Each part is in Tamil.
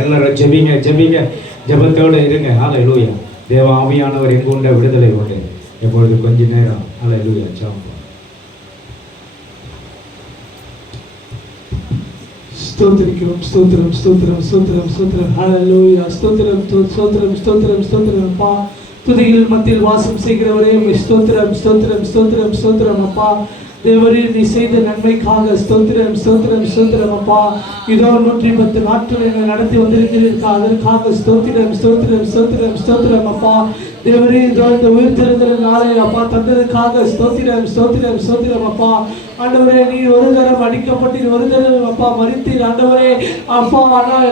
எல்லாரும் ஜெபிங்க ஜெபிங்க, ஜெபத்தோடு இருங்க. ஹல்லேலூயா. தேவ ஆவியானவர் எங்குண்ட விடுதலை உண்டு. எப்பொழுது கொஞ்ச நேரம் ஹல்லேலூயா ஜெபம். ஸ்தோத்திரிக்கிறோம். ஸ்தோத்திரம் ஸ்தோத்திரம் ஸ்தோத்திரம் ஸ்தோத்திரம். ஹல்லேலூயா. ஸ்தோத்திரம் ஸ்தோத்திரம் ஸ்தோத்திரம் ஸ்தோத்திரம். அப்பா, துதிகள் மத்தியில் வாசம் செய்கிறவரே ஸ்தோத்திரம் ஸ்தோத்திரம் ஸ்தோத்திரம் ஸ்தோத்திரம். அப்பா, தேவரீர் நீ செய்த நன்மைக்காக ஸ்தோத்திரம் ஸ்தோத்திரம் ஸ்தோத்திரம். அப்பா, இதோ 110 நாட்கள் என்னை நடத்தி வந்திருக்கிறீர்கள், அதற்காக ஸ்தோத்திரம் ஸ்தோத்திரம் ஸ்தோத்திரம் ஸ்தோத்திரம். அப்பா, தேவரே இதோ இந்த உயிர்த்தெழுதல் நாளை அப்பா தந்ததுக்காக ஸ்தோத்திரம் ஸ்தோத்திரம் ஸ்தோத்திரம். அப்பா, ஆண்டவரே நீ ஒரு தரம் அடிக்கப்பட்டீர், ஒரு தரம் அப்பா மரித்தீர். ஆண்டவரே அப்பா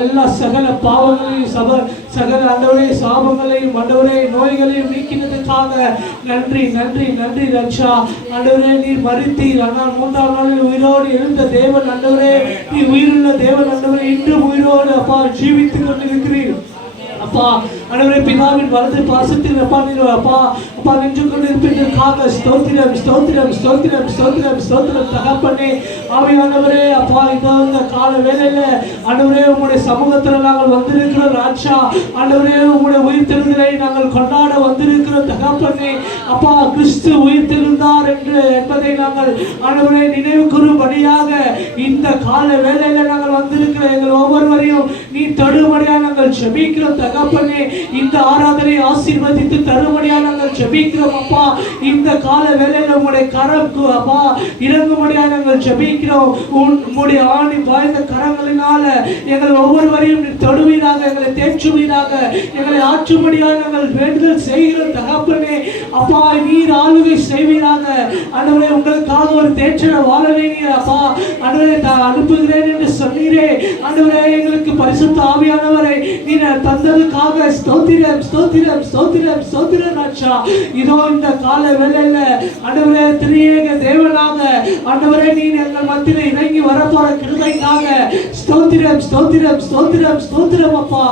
எல்லா சகல பாவங்களையும் சகல ஆண்டவரே சாபங்களையும் ஆண்டவரே நோய்களையும் நீக்கினதுக்காக நன்றி நன்றி நன்றி ரட்சா. ஆண்டவரே நீ மரித்தீர், ஆனால் 3ஆம் நாளில் உயிரோடு எழுந்த தேவன். ஆண்டவரே நீ உயிருள்ள தேவன். ஆண்டவரே இன்றும் உயிரோடு அப்பா ஜீவித்துக் கொண்டிருக்கிறீர். அப்பா ஆண்டவரே பிதாவின் வலது பாசத்தில் அப்பா நீர் அப்பா அப்பா நின்று கொண்டிருப்பதற்காக ஸ்தோத்திரம் ஸ்தோத்திரம் ஸ்தோத்திரம் ஸ்தோத்திரம் ஸ்தோத்திரம். தகப்பனே ஆவியானவரே அப்பா இதோ இந்த கால வேளையில ஆண்டவரே உம்முடைய சமூகத்துல நாங்கள் வந்திருக்கிறோம் ராஜா. ஆண்டவரே உம்முடைய உயிர்த்தெழுதலை நாங்கள் கொண்டாட வந்திருக்கிறோம் தகப்பனே. அப்பா கிறிஸ்து உயிர்த்தெழுந்தார் என்பதை நாங்கள் ஆண்டவரே நினைவு கூறும்படியாக இந்த கால வேளையில நாங்கள் வந்திருக்கிற எங்கள் ஒவ்வொருவரையும் நீ தொடும்படியா நாங்கள் ஜெபிக்கிறோம் தகப்பனே. இந்த ஆராதனை ஆசீர்வதித்து தரும்படியா நாங்கள் ஜெபிக்கிறோம் அப்பா. இந்த கால வேளையில உம்முடைய கரம் அப்பா இறங்கும்படியா நாங்கள் ஜெபிக்கிறோம். உம்முடைய ஆணி வாய்ந்த கரங்களினால எங்கள் ஒவ்வொருவரையும் நீ தொடுவீராக, எங்களை தேற்றுவீராக, எங்களை ஆற்றும்படியா நாங்கள் வேண்டுதல் செய்கிறோம் தகப்பனே. அப்பா நீர் ஆளுகை செய்வீராக. ஆண்டவரே உங்களுக்காக ஒரு தேற்றன வாழவே நீர் அப்பா ஆண்டவரே அனுப்புகிறேன் என்று சொன்னீரே. ஆண்டவரே எங்களுக்கு பரிசுத்த ஆவியானவரை நீ தந்ததுக்காக ஸ்தோத்திரம் ஸ்தோத்திரம் ஸ்தோத்திரம் ஸ்தோத்திரம் ராஜா. இதோ இந்த கால வேளையில ஆண்டவரே திரியேக தேவனாக ஆண்டவரே நீ எங்கள் மத்தியில இறங்கி வரப்போற கிருபைக்காக ஸ்தோத்திரம் ஸ்தோத்திரம் ஸ்தோத்திரம் ஸ்தோத்திரம் அப்பா.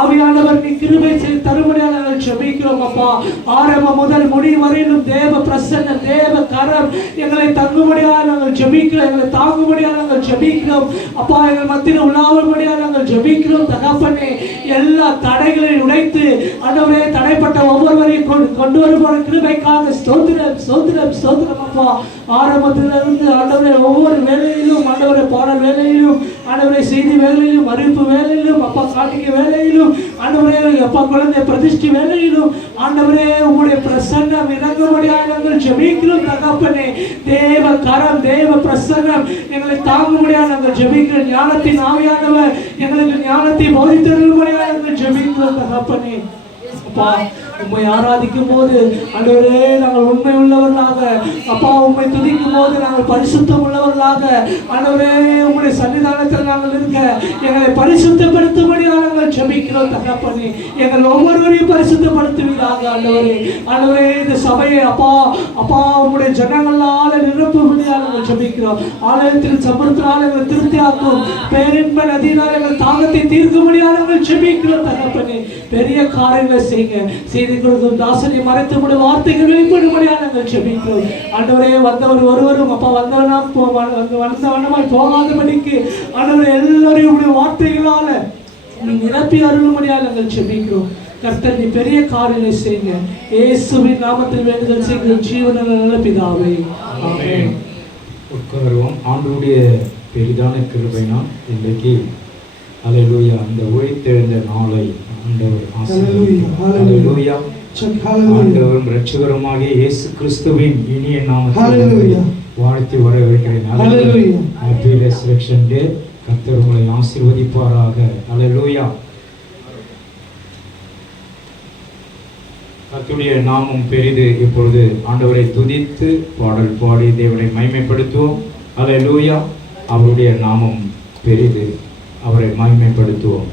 ஆவியானவர் நீ கிருபை செய்து தரும்படியாக நாங்கள் ஜெபிக்கிறோம் அப்பா. ஆரம்பம் முதல் முடிவு வரையிலும் தேவ பிரசன்ன தேவ கரம் எங்களை தங்கும்படியாக நாங்கள் ஜெபிக்கிறோம், எங்களை தாங்கும்படியாக நாங்கள் ஜெபிக்கிறோம் அப்பா. எங்கள் மத்தியில உலாவும்படியாக நாங்கள் ஜெபிக்கிறோம் தகப்பனே. எல்லா தடைகளை உடைத்து ஆண்டவரே தடைப்பட்ட ஒவ்வொருவரையும் கொண்டு வருகிற கிருபைக்காக ஸ்தோத்திரம் ஸ்தோத்திரம் ஸ்தோத்திரம் அப்பா. ஆரம்பத்திலிருந்து ஆண்டவரே ஒவ்வொரு வேலையிலும் ஆண்டவரே பாடல் வேலையிலும் ஆண்டவரே செய்தி வேலையிலும் அறிவிப்பு வேலையிலும் அப்பா காட்டிக்க வேலையிலும் ஆண்டவரே அப்பா குழந்தை பிரதிஷ்டி வேலையிலும் ஆண்டவரே உங்களுடைய பிரசன்னம் இறங்கும்படியாக நாங்கள் ஜெபிக்கிறோம் தகப்பனே. தேவ கரம் தேவ பிரசன்னம் எங்களை தாங்கும்படியாக நாங்கள் ஜெபிக்கிறோம். ஞானத்தின் ஆவியானவர் எங்களுக்கு ஞானத்தை போதித்தருளும்படியாக நாங்கள் ஜெபிக்கிறோம் தகப்பனே. அப்பா உம்மை ஆராதிக்கும் போது ஆண்டவரே நாங்கள் உண்மை உள்ளவர்களாக அப்பா உம்மை துதிக்கும் போது நாங்கள் பரிசுத்தம் உள்ளவர்களாக ஆண்டவரே உம்முடைய சன்னிதானத்தில் நாங்கள் இருக்க எங்களை பரிசுத்தப்படுத்தும்படியாக நாங்கள் ஜெபிக்கிறோம் தகப்பனே. எங்கள் ஒவ்வொருவரையும் பரிசுத்தப்படுத்துவீராக ஆண்டவரே. ஆண்டவரே இந்த சபையை அப்பா அப்பா உம்முடைய ஜனங்களால நிரப்பும்படியாக நாங்கள் ஜெபிக்கிறோம். ஆலயத்தில் சம்பளத்தினால் எங்களை திருப்தியாக்கும் பேரின்ப நதியினால் எங்கள் தாகத்தை தீர்க்கும்படியாக நாங்கள் ஜெபிக்கிறோம் தகப்பனே. பெரிய காரியங்களை செய்து கொடுக்கும் தாசனை மறைத்து முடிய வார்த்தைகள் வெளிப்படும்படியாக நாங்கள் ஜெபிக்கிறோம் ஆண்டவரே. வந்தவர் ஒருவரும் அப்பா வந்தவனமாய் போகாதபடிக்கு ஆண்டவரே எல்லாரையும் உடைய வார்த்தைகளால நீ நிரப்பி அருளும்படியாக நாங்கள் ஜெபிக்கிறோம். கர்த்தர் நீ பெரிய காரியங்களை செய்யுங்க. இயேசுவின் நாமத்தில் வேண்டுதல் செய்கிறோம் ஜீவனுள்ள நல்ல பிதாவே, ஆமென். உட்காருவோம். ஆண்டவருடைய பெரிதான கிருபையினால் இன்றைக்கு ஹல்லேலூயா அந்த உயிர்த்தெழுந்த நாளை ஆண்டவர் ஹல்லேலூயா ஆண்டவரும் இரட்சகருமாகிய இயேசு கிறிஸ்துவின் இனிய நாமத்தில் வாழ்த்தி வரவேற்கிறேன். ஹல்லேலூயா. ஹேப்பி ரெசரக்ஷன் டே. கர்த்தர் உங்களை ஆசீர்வதிப்பாராக. ஹல்லேலூயா. கர்த்தருடைய நாமம் பெரிது. இப்பொழுது ஆண்டவரை துதித்து பாடல் பாடி தேவனை மகிமைப்படுத்துவோம். ஹல்லேலூயா. அவருடைய நாமம் பெரிது, அவரை மகிமைப்படுத்துவோம்.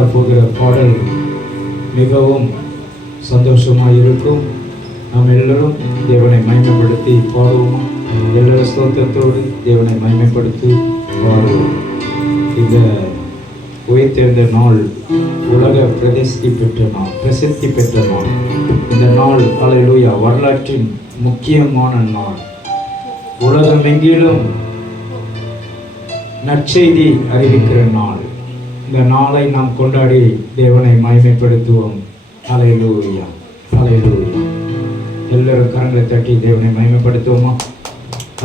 பாடப்போகிற பாடல் மிகவும் சந்தோஷமாக இருக்கும். நாம் எல்லோரும் தேவனை மகிமைப்படுத்தி பாடுவோம். எல்லா ஸ்தோத்திரத்தோடு தேவனை மகிமைப்படுத்தி பாடுவோம். இந்த உயிர்த்தெழுந்த நாள் உலக பிரசித்தி பெற்ற நாள். இந்த நாள் அல்லேலூயா வரலாற்றின் முக்கியமான நாள். உலகமெங்கிலும் நற்செய்தி அறிவிக்கிற நாள். இந்த நாளை நாம் கொண்டாடி தேவனை மகிமைப்படுத்துவோம். அல்லேலூயா, அல்லேலூயா. எல்லாரும் கரங்களை தட்டி தேவனை மகிமைப்படுத்துவோமா?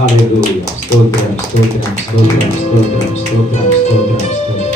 அல்லேலூயா. ஸ்தோத்திரம், ஸ்தோத்திரம், ஸ்தோத்திரம், ஸ்தோத்திரம், ஸ்தோத்திரம், ஸ்தோத்திரம், ஸ்தோத்திரம்.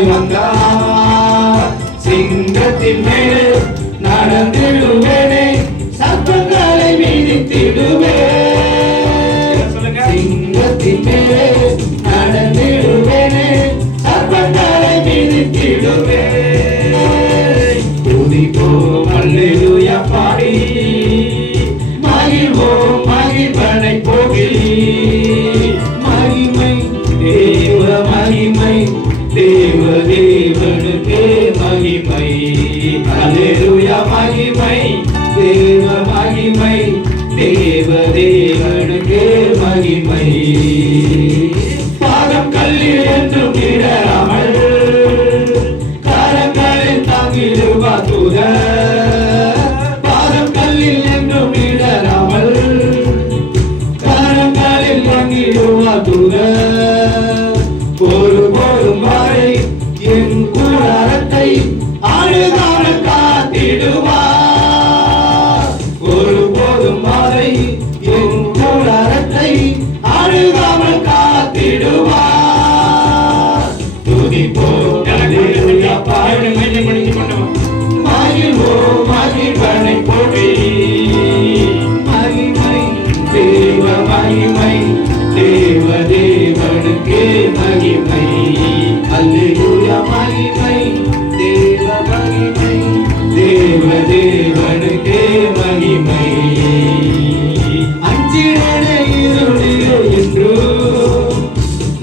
சிங்கமாய் வந்தார். சிங்கத்தின் மேலே நடந்திடுவேனே, சர்ப்பங்களை மிதித்திடுவேன். சிங்கத்தின் மேலே நடந்திடுவேனே, சர்ப்பங்களை மிதித்திடுவேன். துதிப்போம் அல்லேலூயா பாடி, மகிழ்வோம் மகிழ்வனை போகி. மகிமை தேவ மகிமை, தேவ தேவனுக்கே மகிமை. அல்லேலூயா மகிமை, தேவ மகிமை, தேவ தேவனுக்கே மகிமை. பாதம் கல்லில் என்றும் இடராமல், கரங்களில் தாங்கிடுவா தூதர். பாதம் கல்லில் என்றும் இடராமல், கரங்களில் தாங்கிடுவா தூதர். ஒருபோதும் வரை என் கூடாரத்தை அழுகாமல் காத்திடுவார். ஒருபோதும் வரை என் கூடாரத்தை அழுகாமல் காத்திடுவார். துதிப்போம் அல்லேலூயா பாடி, மகிழ்வோம் மகிழ்வனை போற்றி. மகிமை தேவ மகிமை, தேவ தேவனுக்கே மகிமை. அல்லேலூயா மகிமை, தேவ மகிமை, தேவ தேவனுக்கே மகிமை. அஞ்சிடனே இருளிலே என்று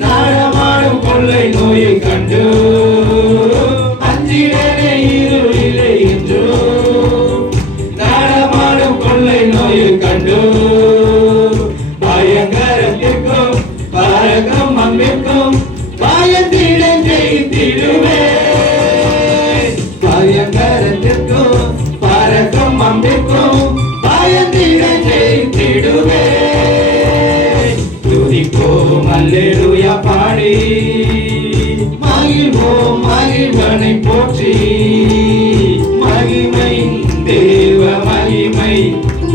நடமாடும் கொள்ளை நோயை கண்டு. அஞ்சிடனே இருளிலே என்று நடமாடும் கொள்ளை நோயை கண்டு. பயங்கரத்திற்கும் பரகம் அம்பிற்கும் பயத்திட ஜெயித்திடுவேன். பயங்கரத்திற்கும் பரகம் அம்பிற்கும் பயத்திட ஜெயித்திடுவேன். துதிப்போம் அல்லேலூயா பாடி, மகிழ்வோம் மகிழ்வனை போற்றி. மகிமை தேவ மகிமை,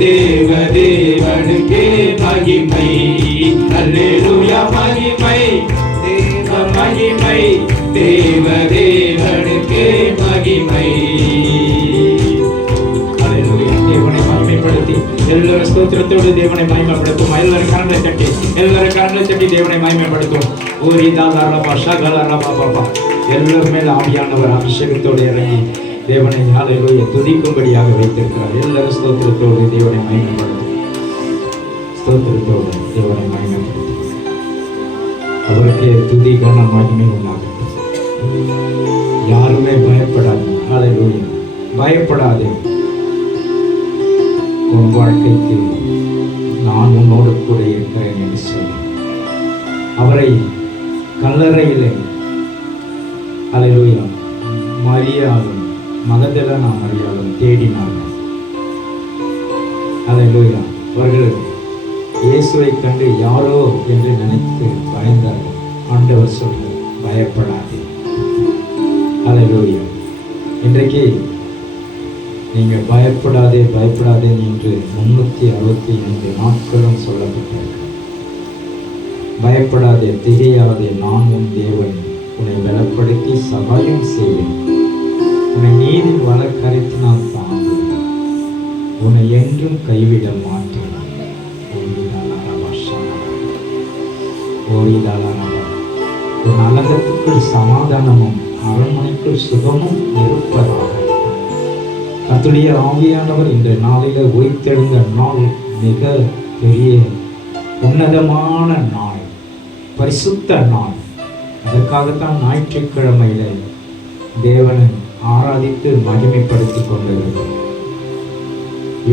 தேவ தேவனுக்கே மகிமை. அல்லேலூயா மகிமை, தேவ மகிமை, தேவ தேவனுக்கே மகிமை. அல்லேலூயா. தேவனை மகிமைப்படுத்தி எல்லாரும் ஸ்தோத்திரத்தோடு தேவனை மகிமைப்படுத்தும். எல்லாரும் கரங்களை தட்டி, எல்லாரும் கரங்களை தட்டி தேவனை மகிமைப்படுத்தும். ஓரி தாதாரபா ஷகலரபா பாபா. எல்லாரும் மேல் ஆவியானவர் அபிஷேகத்தோடு இறங்கி தேவனை அல்லேலூயா துதிக்கும்படியாக வைத்திருக்கிறார். எல்லாரும் ஸ்தோத்திரத்தோடு தேவனை மகிமைப்படுத்தும். ஸ்தோத்திரத்தோடு தேவனை மகிமைப்படுத்தும். அவருக்கே துதி கன மகிமை உண்டாகட்டும். யாருமே பயப்படாது. அல்லேலூயா. பயப்படாதே. உன் வாழ்க்கைக்கு நான் உன்னோடு கூட இருக்கிறேன் என்று சொல்லி அவரை கல்லறையிலே அல்லேலூயா மரியாளும் மகதலேனா மரியாளும் தேடினார்கள். அல்லேலூயா. அவர்கள் இயேசுவை கண்டு யாரோ என்று நினைத்து பயந்தார்கள். ஆண்டவர் சொல்ல பயப்படாதே. அல்லேலூயா. இன்றைக்கு நீங்கள் பயப்படாதே பயப்படாதே என்று 365 நாட்களும் சொல்லப்பட்டது. பயப்படாதே திகையாதே, நான் உன் தேவன், உன்னை பலப்படுத்தி சகாயம் செய்வேன், உன்னை நீதி வழக்கரித்தினால் தாங்குவேன், உன்னை என்றும் கைவிட மாட்டேன். உன் அலங்கத்துக்குள் சமாதானமும் அரண்மனைக்குள் சுகமும் இருப்பதாக. கர்த்தருடைய ஆவியானவர் இந்த நாளில் உயிர்த்தெழுந்த நாள் மிக பெரிய உன்னதமான நாள், பரிசுத்த நாள். அதற்காகத்தான் ஞாயிற்றுக்கிழமையில தேவனை ஆராதித்து மகிமைப்படுத்தி கொண்டிருக்கிறோம்.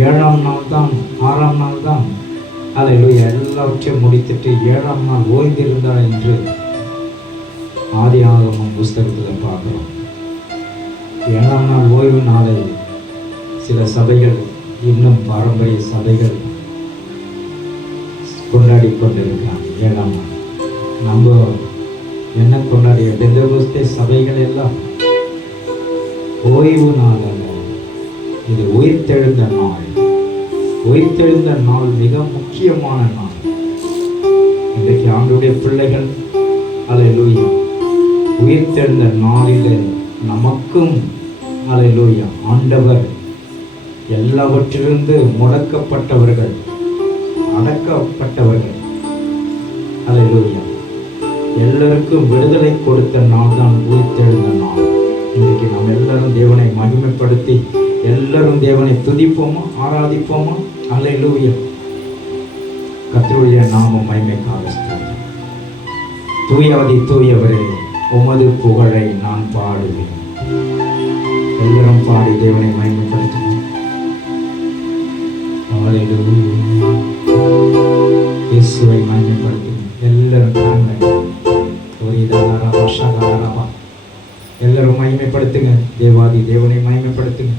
7ஆம் நாள் தான் 6ஆம் நாள் தான் அல்லேலூயா எல்லாவற்றையும் முடித்துட்டு 7ஆம் நாள் ஓய்ந்திருந்தார் என்று ஆதியாகமம் புஸ்தகத்தில் பார்க்கிறோம். 7ஆம் நாள் ஓய்வு நாளை சில சபைகள், இன்னும் பாரம்பரிய சபைகள் கொண்டாடி கொண்டிருக்கிறாங்க 7ஆம் நாள். நம்ம என்ன கொண்டாடிய பெந்தகோஸ்தே சபைகள் எல்லாம் ஓய்வு நாள் அல்ல, இது உயிர்த்தெழுந்த நாள். உயிர்த்தெழுந்த நாள் மிக முக்கியமான நாள். இன்றைக்கு ஆண்டவருடைய பிள்ளைகள் அல்லேலூயா உயிர்த்தெழுந்த நாளில் நமக்கும் அல்லேலூயா ஆண்டவர் எல்லாவற்றிலிருந்து முடக்கப்பட்டவர்கள், அடக்கப்பட்டவர்கள், அல்லேலூயா எல்லாருக்கும் விடுதலை கொடுத்த நாள் தான் உயிர்த்தெழுந்த நாள். இன்றைக்கு நாம் எல்லாரும் தேவனை மகிமைப்படுத்தி எல்லாரும் தேவனை துதிப்போமா, ஆராதிப்போமா? அல்லேலூயா. கர்த்தருடைய நாமம் மகிமைக்காக ஸ்தோத்திரம். தூயாதி தூயவரே, உமது புகழை நான் பாடுவேன். எல்லாரும் பாடி தேவனை மகிமைப்படுத்துவோம். இயேசுவை மகிமைப்படுத்துவோம். எல்லாரும் எல்லாரும் மகிமைப்படுத்துங்க. தேவாதி தேவனை மகிமைப்படுத்துங்க.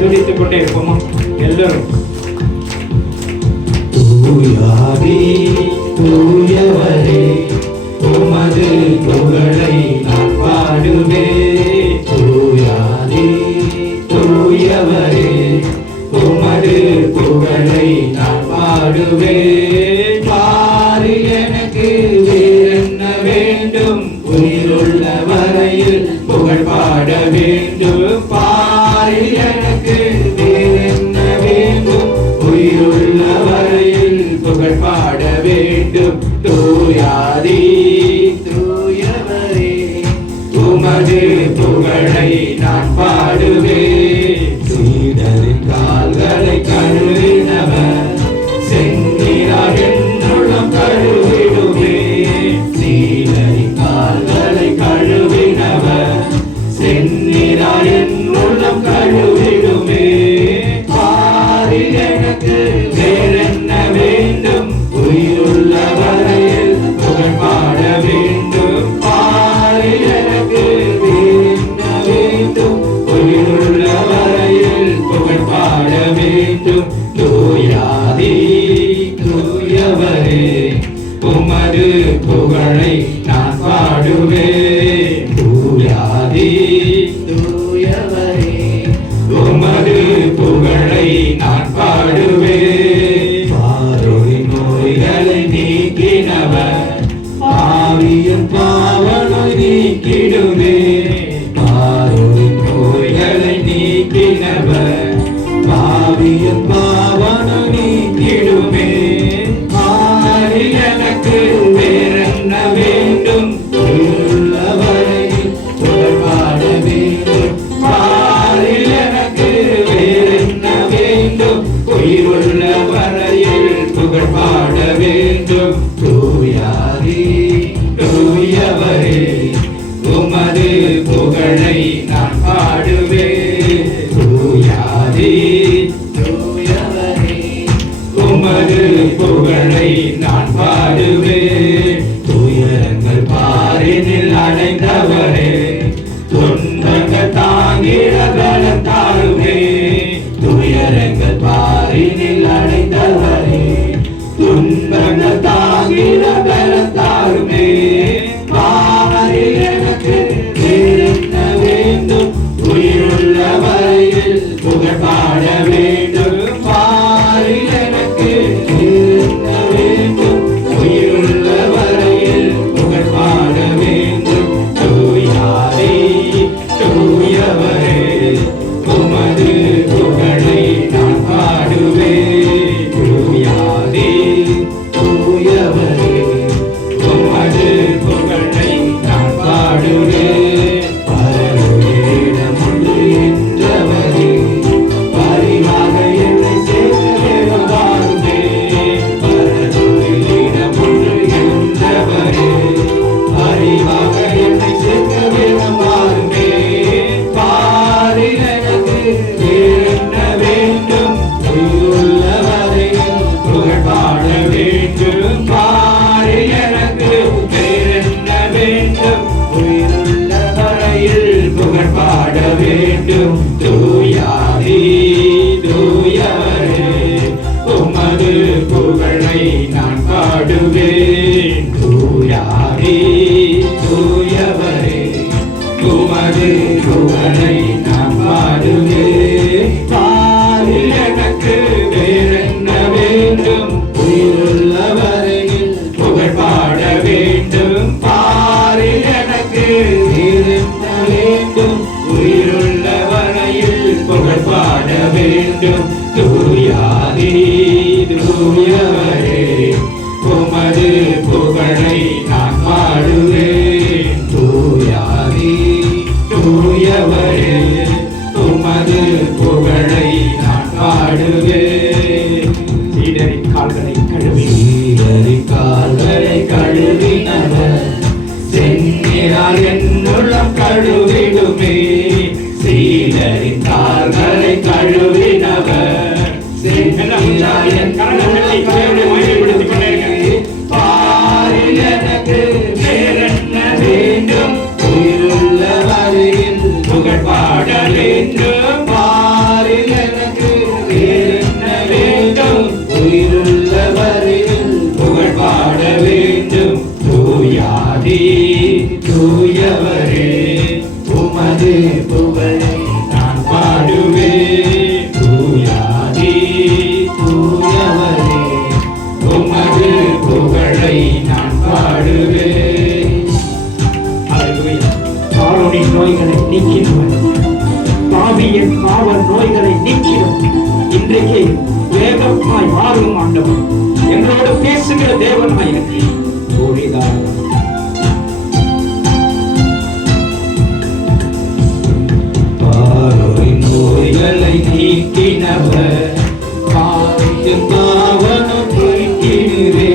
துதித்துக் கொண்டே இருப்போமா எல்லாரும்? தூயாதி தூயவரே, உமது புகழை நான் பாடுவேன். தூயாதி தூயவரே, உமது புகழை நான் பாடுவேன். பாரு எனக்கு வேறென்ன வேண்டும், உயிருள்ள வரையில் புகழ் பாட வேண்டும். பாரு எனக்கு வேறென்ன வேண்டும், உயிருள்ள வரையில் புகழ் பாட வேண்டும். தூயாதி தூயவரே, உமது புகழை நான் பாடுவேன். சீடரின் கால்களை கழுவினவர், செந்நிறார் என்னுள்ளம் கழுவிடுவே. சீடரின் கால்களை கழுவினவர், செந்நிறார் என்னுள்ளம் கழுவிடுமே. பாரில் எனக்கு வேறென்ன வேண்டும், உயிருள்ள வரையில் புகழ் பாட வேண்டும். பாரில் எனக்கு வேறென்ன வேண்டும், உயிருள்ள வரையில் புகழ் பாட வேண்டும். தூயாதி தூயவரே, உமது புகழை நான் பாடுவேன். தூயாதி தூயவரே, உமது புகழை நான் பாடுவேன். பாரோரின் நோய்களை நீக்கினவர், பாவியின் பாவனை நீக்கிடுவே. பாரோரின் நோய்களை நீக்கினவர், பாவியின் பாவனை நீக்கிடுமே. பாரில் எனக்கு வேறென்ன வேண்டும், உயிருள்ள வரையில் புகழ் பாட வேண்டும். பாரில் எனக்கு வேறென்ன வேண்டும், உயிருள்ள வரையில் புகழ் பாட வேண்டும். தூயாதி தூயவரே, உமது புகழை நான் பாடுவேன். தூயாதி தூயவரே, உமது புகழை நான் பாடுவேன். துயரங்கள் பாரினில் அடைந்தவரே, துன்பங்கள் தாங்கிட பலம் தாருமே. துயரங்கள் பாரினில் அடைந்தவரே, துன்பங்கள் தாங்கிட பலம் தாருமே. பாரில் எனக்கு வேறென்ன வேண்டும், உயிருள்ள வரையில் புகழ் பாட வேண்டும். பாரில் எனக்கு வேறென்ன வேண்டும், தூயவரே உமது புகழை நான் பாடுவேன். தூயவரே உமது புகழை நான் பாடுவேன். சீடரின் கால்களை கழுவி கழுவினவர் செந்நிறால் என் உள்ளம் கழுவிடுமே. சீடரின் கால்களை கழுவினவர் செந்நிறால் என் கரங்களை மகிமைப்படுத்திக் கொண்டிருக்கிறேன். பாரில் எனக்கு வேறென்ன வேண்டும்? உயிருள்ள வரையில் புகழ் பாட வேண்டும். பாரில் எனக்கு வேறென்ன வேண்டும்? உயிருள்ள வரையில் புகழ் பாட வேண்டும். தூயவரே உமது புகழை நான் பாடுவேன். தூயவரே உமது புகழை நான் பாடுவேன். பார்வோனின் நோய்களை நீக்கினவர், பாவியின் பாவ நோய்களை நீக்கிடும் இன்றைக்கு வேகமாய் மாறும் ஆண்டவர், எங்களோடு பேசுகிற தேவனாய் இருக்கிறார். பார்வோரின் நோய்களை நீக்கினவர், பாவியின் பாவம் நீக்கினரே.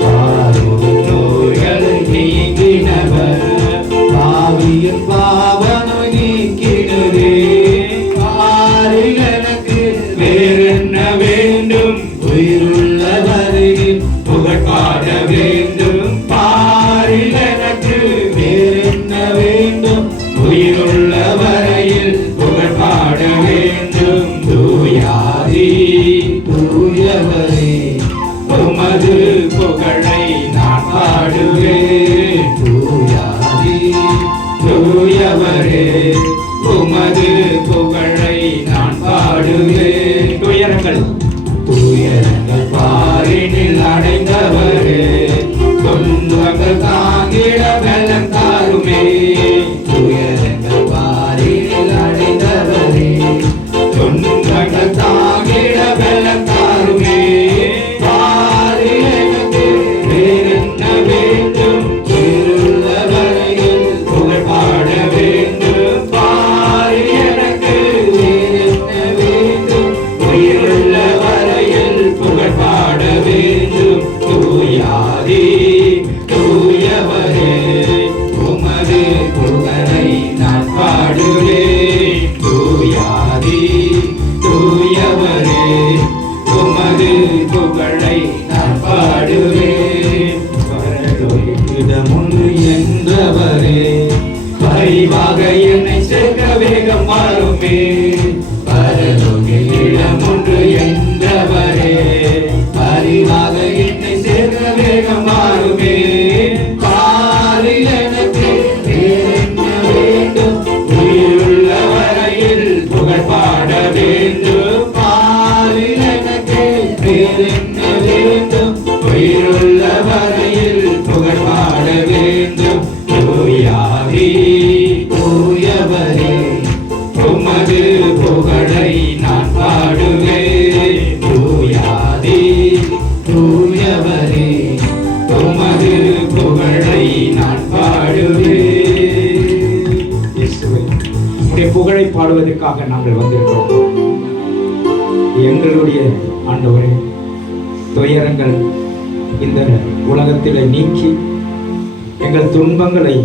பார்வோரின் நோய்களை நீக்கினவர், பாவியின் பாவம் நீக்கினரே. பாரில் எனக்கு வேறென்ன வேண்டும்? உயிருள்ள வரையில் புகழ் பாட வேண்டும். பாரில் எனக்கு வேறென்ன வேண்டும்? உயிருள்ள வரையில் புகழ் பாட வேண்டும். தூயவரே உமது புகழை நான் பாடுவேன். தூயவரே உமது புகழை நான் பாடுவேன். துயரங்கள் பாரினில் அடைந்தவரே, துன்பங்கள் தாங்கிட பலம் தாருமே. துயரங்கள் பாரினில் அடைந்தவரே, துன்பங்கள் தாங்கிட பலம் தாருமே. பாரில் எனக்கு வேறென்ன வேண்டும்? உயிருள்ள வரையில் புகழ் பாட வேண்டும். பாரில் எனக்கு வேறென்ன வேண்டும்? உயிருள்ள வரையில் புகழ் பாட வேண்டும். தூயவரே உமது புகழை நான் பாடுவேன். தூயவரே உமது புகழை நான் பாடுவேன். இடமொன்று என்றவரே, பரிவாக என்னை சேர்க்க வேகம் மாறுமே. பரலோகில் இடமொன்று என்றவரே, பரிவாக என்னை சேர்க்க வேகம் மாறுமே. பாரில் எனக்கு வேறென்ன வேண்டும்? உயிருள்ள வரையில் புகழ் பாட வேண்டும். பாரில் எனக்கு வேறென்ன வேண்டும்? உயிருள்ள வரையில் புகழ் பாட வேண்டும். தூயவரே உமது புகழை நான் பாடுவேன். தூயவரே உமது புகழை நான் பாடுவேன். இயேசுவே, உம்முடைய புகழை பாடுவதற்காக நாங்கள் வந்திருக்கிறோம். எங்களுடைய ஆண்டவரே, துயரங்கள் இந்த உலகத்திலே நீக்கி எங்கள் துன்பங்களை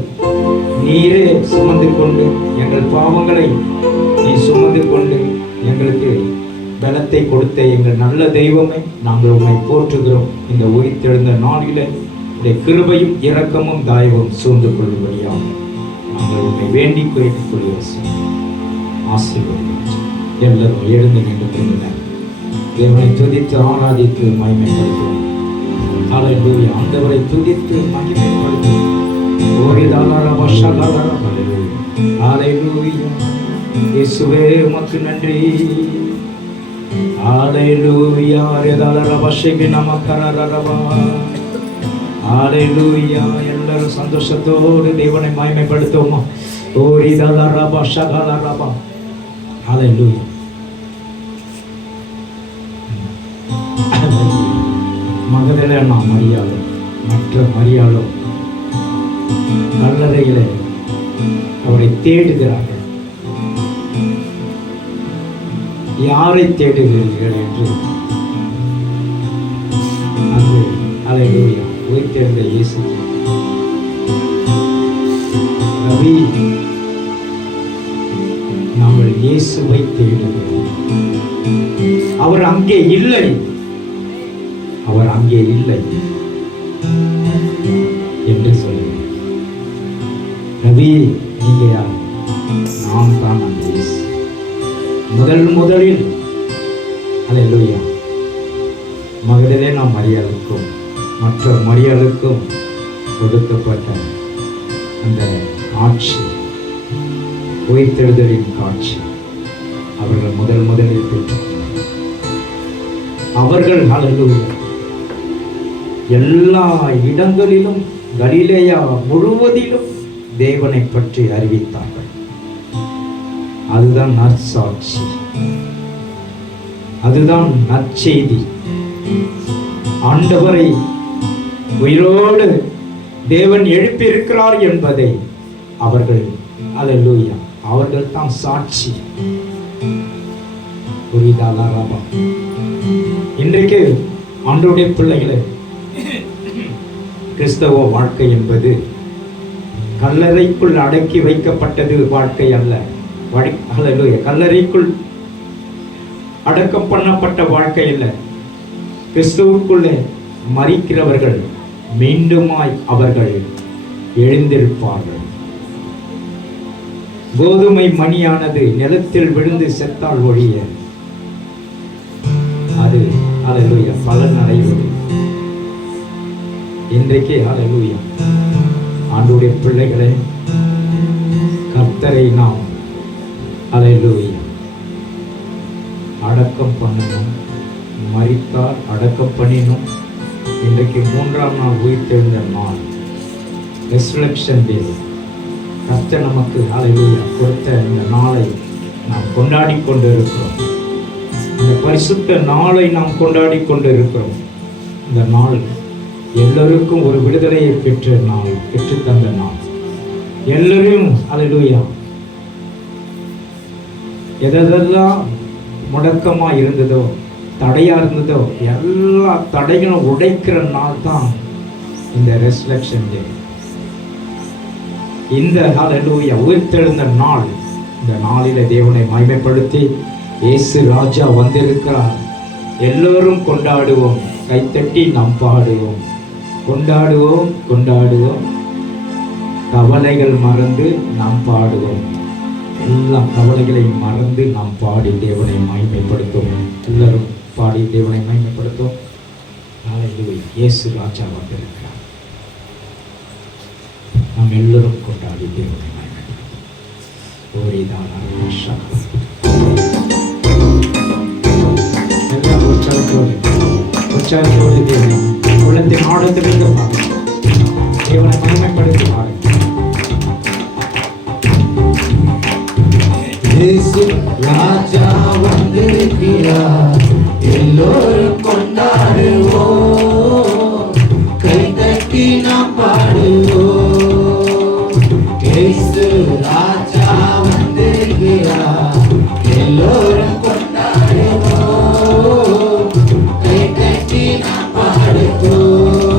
நீரே சுமந்து கொண்டு, எங்கள் பாவங்களை நீ சுமந்து கொண்டு எங்களுக்கு பலத்தை கொடுத்த எங்கள் நல்ல தெய்வமே, நாங்கள் உம்மை போற்றுகிறோம். இந்த உயிர்த்தெழுந்த நாளிலே உடைய கிருபையும் இரக்கமும் தயவும் சூழ்ந்து கொள்ளும்படியாக நாங்கள் உம்மை வேண்டி கேட்டுக் கொள்கிறோம். ஆசீர்வதிக்கிறோம். எல்லாரும் எழுந்து நின்று கொண்டிருந்தார். தேவனை துதித்து ஆராதித்து மகிமைப்படுத்துவோம். ஹல்லேலூயா. ஆண்டவரை துதித்து மகிமைப்படுத்துவோம். ஹல்லேலூயா. இயேசுவே உமக்கு நன்றி. ஹல்லேலூயா. ஹல்லேலூயா. எல்லாரும் சந்தோஷத்தோடு தேவனை மகிமைப்படுத்துவோம். ஹல்லேலூயா. மகதலேனா மரியாளும் மற்ற மரியாளும் கல்லறையிலே அவரை தேடுகிறார்கள். யாரை தேடுகிறீர்கள் என்று அங்கு அல்லேலூயா உயிர்த்தெழுந்த இயேசு, ரவி, நாங்கள் இயேசுவை தேடுகிறோம். அவர் அங்கே இல்லை, அவர் அங்கே இல்லை என்று சொல்லுகிறார். ரவி, நீங்க யார்? நான் தான் அந்த இயேசு. முதலில் அல்லேலூயா மகதலேனா மரியாளுக்கும் மற்ற மரியாளுக்கும் கொடுக்கப்பட்ட அந்த காட்சி, உயிர்த்தெழுதலின் காட்சி அவர்கள் முதலில் பெற்றார். அவர்கள் அல்லேலூயா எல்லா இடங்களிலும் கலிலேயா முழுவதிலும் தேவனை பற்றி அறிவித்தார்கள். அதுதான் நற்சாட்சி, அதுதான் நற்செய்தி. ஆண்டவரை உயிரோடு தேவன் எழுப்பியிருக்கிறார் என்பதை அவர்கள் அல்லேலூயா அவர்கள் தான் சாட்சி. புரியுதா? இன்றைக்கு ஆண்டவருடைய பிள்ளைகளே, கிறிஸ்தவ வாழ்க்கை என்பது கல்லறைக்குள் அடக்கி வைக்கப்பட்டது வாழ்க்கை அல்ல. அல்லேலூயா கல்லறைக்குள் அடக்கம் பண்ணப்பட்ட வாழ்க்கை இல்லை. கிறிஸ்துவுக்குள்ளே மரிக்கிறவர்கள் மீண்டுமாய் அவர்கள் எழுந்திருப்பார்கள். கோதுமை மணியானது நிலத்தில் விழுந்து செத்தால் ஒழிய அது அல்லேலூயா பலன் அடைவது. இன்றைக்கே அல்லேலூயா ஆண்டவருடைய பிள்ளைகளே, கர்த்தரை நாம் அல்லேலூயா அடக்கம் பண்ணணும். மரித்தால் அடக்கம் பண்ணினோம். இன்றைக்கு 3ஆம் நாள் உயிர்த்தெழுந்த நாள், ரெசரக்ஷன் டே. கர்த்தர் நமக்கு அல்லேலூயா கொடுத்த இந்த நாளை நாம் கொண்டாடி கொண்டிருக்கிறோம். இந்த பரிசுத்த நாளை நாம் கொண்டாடி கொண்டிருக்கிறோம். இந்த நாள் எல்லோருக்கும் ஒரு விடுதலையை பெற்ற நாள், பெற்றுத்தந்த நாள். எல்லோரும் அல்லேலூயா எதெல்லாம் முடக்கமா இருந்ததோ, தடையா இருந்ததோ, எல்லா தடைகளும் உடைக்கிற நாள் தான் இந்த ரெசரக்ஷன் டே. இந்த அல்லேலூயா உயிர்த்தெழுந்த நாள். இந்த நாளிலே தேவனை மகிமைப்படுத்தி இயேசு ராஜா வந்திருக்கிறார். எல்லோரும் கொண்டாடுவோம், கைத்தட்டி நாம் பாடுவோம். கொண்டாடுவோம், கொண்டாடுவோம், கவலைகள் மறந்து நாம் பாடுவோம். எல்லா கவலைகளையும் மறந்து நாம் பாடி தேவனை மகிமைப்படுத்துவோம். எல்லாரும் பாடி தேவனை மகிமைப்படுத்துவோம். அல்லேலூயா இயேசு ராஜா வந்திருக்கிறார். நாம் எல்லோரும் கொண்டாடி தேவனை மகிமைப்படுத்துவோம். எல்லாம் உற்சாகத்தோடு தேவனை உள்ளத்தின் ஆழத்திலிருந்து பாருங்கள். தேவனை மகிமைப்படுத்தி பாருங்கள். இயேசு ராஜா வந்திருக்கிறார், எல்லோரும் கொண்டாடுவோம், கை தட்டி நாம் பாடுவோம். இயேசு ராஜா வந்திருக்கிறார், எல்லோரும் கொண்டாடுவோம், கை தட்டி நாம் பாடுவோம்.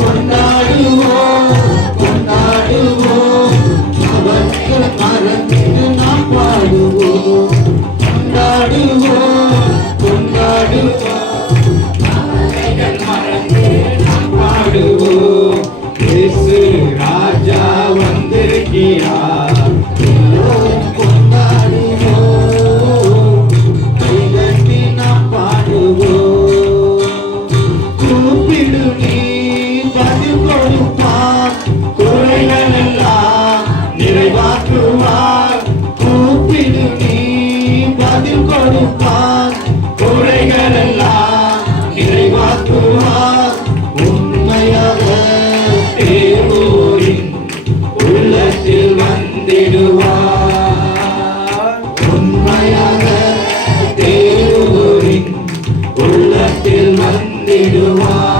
கொண்டாடுவோம், கொண்டாடுவோம், அவருக்கு மறந்து நாம் பாடுவோம். கொண்டாடுவோம், கொண்டாடுவோம், அவர்கள் மறந்து நாம் பாடுவோம். இயேசு ராஜா வந்திருக்கிறார், எல்லோரும் கொண்டாடுவோம், கை தட்டி நாம் பாடுவோம். கூப்பிடு நீ பதில் கொடுப்பார், குறைகள் எல்லாம் நிறைவாக்குவார். கூப்பிடு நீ பதில் கொடுப்பார், குறைகள் எல்லாம்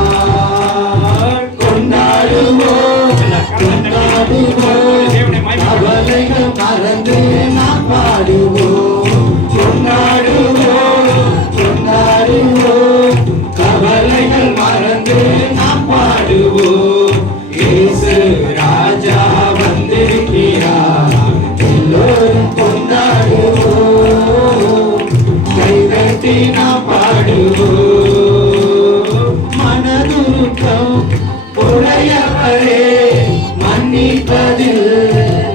நிறைவேற்றிடுவார். கொண்டாடுவோம் கொண்டாடுவோம் கவலைகள் மறந்து நாம் பாடுவோம். கொண்டாடுவோம் கொண்டாடுவோம் கவலைகள் மறந்து நாம் பாடுவோம். இயேசு ராஜா வந்திருக்கிறார், எல்லோரும் கொண்டாடுவோம், கைதட்டி நாம் பாடுவோம். மனதுருக்கம் உடையவரே மன்னிப்பதில்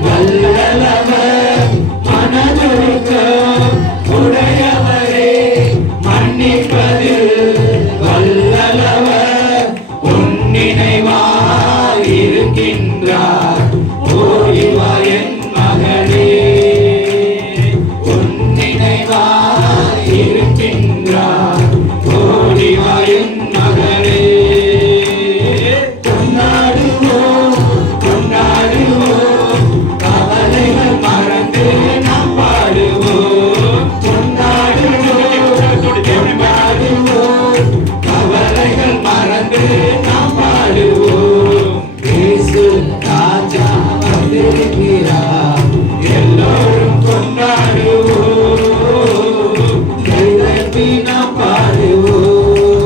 வல்லவர், மனதுருக்கம் உடையவரே மன்னிப்பதில் வல்லவர். உன் நினைவாய் இருக்கின்றார், ஓடி வா என் மகனே. உன் நினைவாய் இருக்கின்றார், ஓடி வா என் மகனே. கொண்டாடுவோம் கொண்டாடுவோம் கவலைகள் மறந்து நாம் பாடுவோம். கொண்டாடுவோம் கொண்டாடுவோம் கவலைகள் மறந்து நாம் பாடுவோம். இயேசு ராஜா வந்திருக்கிறார், எல்லோரும் கொண்டாடுவோம், கைதட்டி நாம் பாடுவோம்.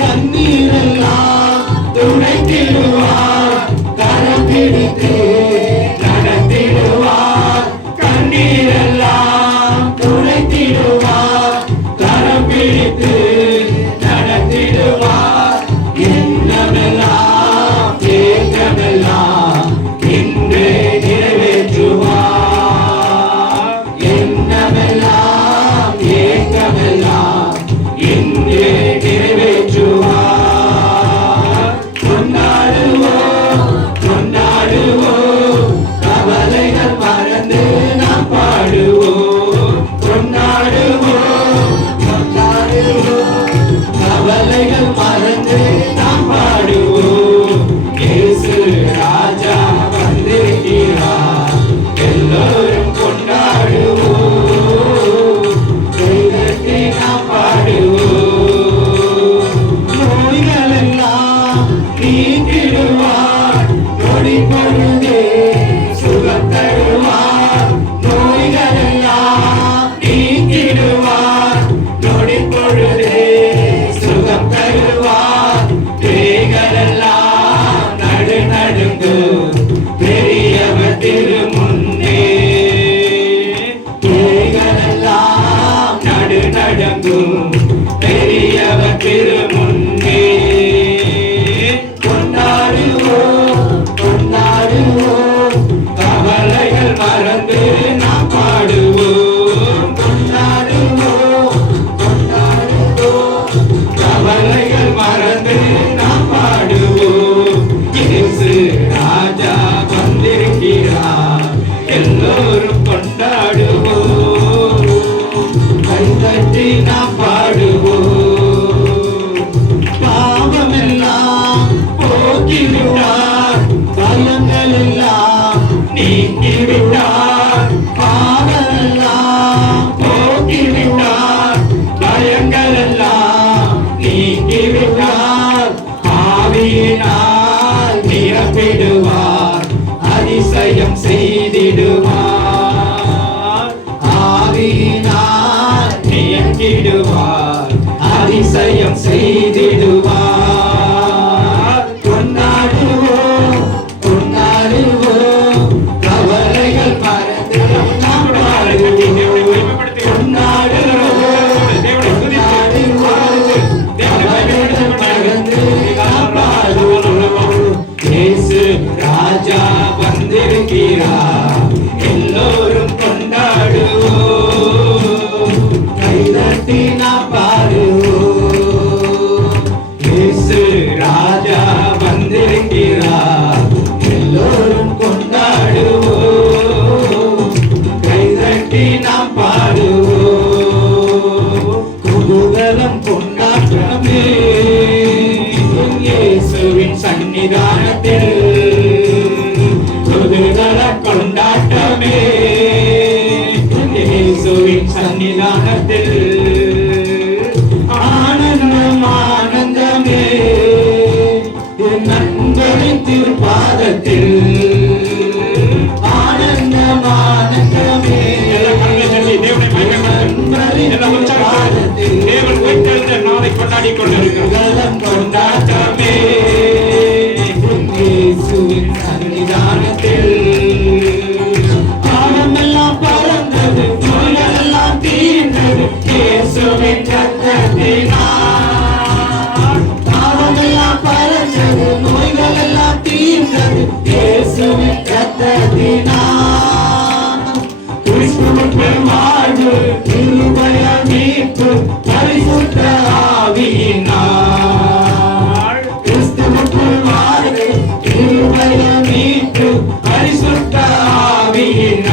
கண்ணீரெல்லாம் துடைத்திடுவார், கரம் பிடித்து நடத்திடுவார். கண்ணீரெல்லாம் துடைத்திடுவார், கரம் பிடித்து நடத்திடுவார். எண்ணமெல்லாம் ஏக்கமெல்லாம் இன்றே நிறைவேற்றுவார். எண்ணமெல்லாம் ஏக்கமெல்லாம் இன்றே நிறைவேற்றுவார். கொண்டாடுவோம் கொண்டாடுவோம் கவலைகள் மறந்து நாம் பாடுவோம். கொண்டாடுவோம் கொண்டாடுவோம் கவலைகள் மறந்து நாம் பாடுவோம். இயேசு ராஜா வந்திருக்கிறார், எல்லோரும் கொண்டாடுவோம், கைதட்டி நாம் பாடுவோம். நோய்களெல்லாம் நீக்கிடுவார், நொடி பொழுதே சுகம் தருவார். நோய்களெல்லாம் நீக்கிடுவார், நொடி பொழுதே சுகம் தருவார். பேய்களெல்லாம் நடுநடுங்கும், பெரியவர் திருமுன்னே. பேய்களெல்லாம் நடுநடுங்கும், பெரியவர் திருமுன்னே. கொண்டாடுவோம் கொண்டாடுவோம் கவலைகள் மறந்து நாம் பாடுவோம். கொண்டாடுவோம் கொண்டாடுவோம் கவலைகள் மறந்து நாம் பாடுவோம். இயேசு ராஜா வந்திருக்கிறார், எல்லோரும் கொண்டாடுவோம், கைதட்டி நாம் பாடுவோம். பாவமெல்லாம் போக்கிவிட்டார், பயங்கள் எல்லாம் நீக்கிவிட்டார். பாவமெல்லாம் போக்கிவிட்டார், பயங்கள் எல்லாம் நீக்கிவிட்டார். ஆவியினால் நிரப்பிடுவார், அதிசயம் செய்திடுவார். ஆவியினால் நிரப்பிடுவார், அதிசயம் செய்திடுவார். கொண்டாடுவோம் கொண்டாடுவோம் கவலைகள் மறந்து நாம் பாடுவோம். கொண்டாடுவோம் கொண்டாடுவோம் கவலைகள் மறந்து நாம் பாடுவோம். இயேசு ராஜா வந்திருக்கிறார், எல்லோரும் கொண்டாடுவோம், கைதட்டி நாம் பாடுவோம். இயேசு ராஜா வந்திருக்கிறார், எல்லோரும் கொண்டாடுவோம், கைதட்டி நாம் பாடுவோம். குதூகலம் கொண்டாட்டமே இயேசுவின் சன்னிதானத்தில், குதூகல கொண்டாட்டமே இயேசுவின் சன்னிதானத்தில். ஆனந்தமான கொண்டாடி கொண்டிருக்கிறோம். குதூகலம் கொண்டாட்டமே இயேசுவின் சன்னிதானத்தில். பாவமெல்லாம் பறந்தது, நோய்களெல்லாம் தீர்ந்தது இயேசுவின் ரத்தத்தினால். பாவமெல்லாம் பறந்தது, நோய்களெல்லாம் தீர்ந்தது இயேசுவின் ரத்தத்தினால். கிறிஸ்துவுக்குள் வாழ்வு, கிருபைய மீட்பு, பரிசுத்த ஆவியினால். கிறிஸ்துவுக்குள் வாழ்வு, கிருபைய மீட்பு, பரிசுத்த ஆவியினால்.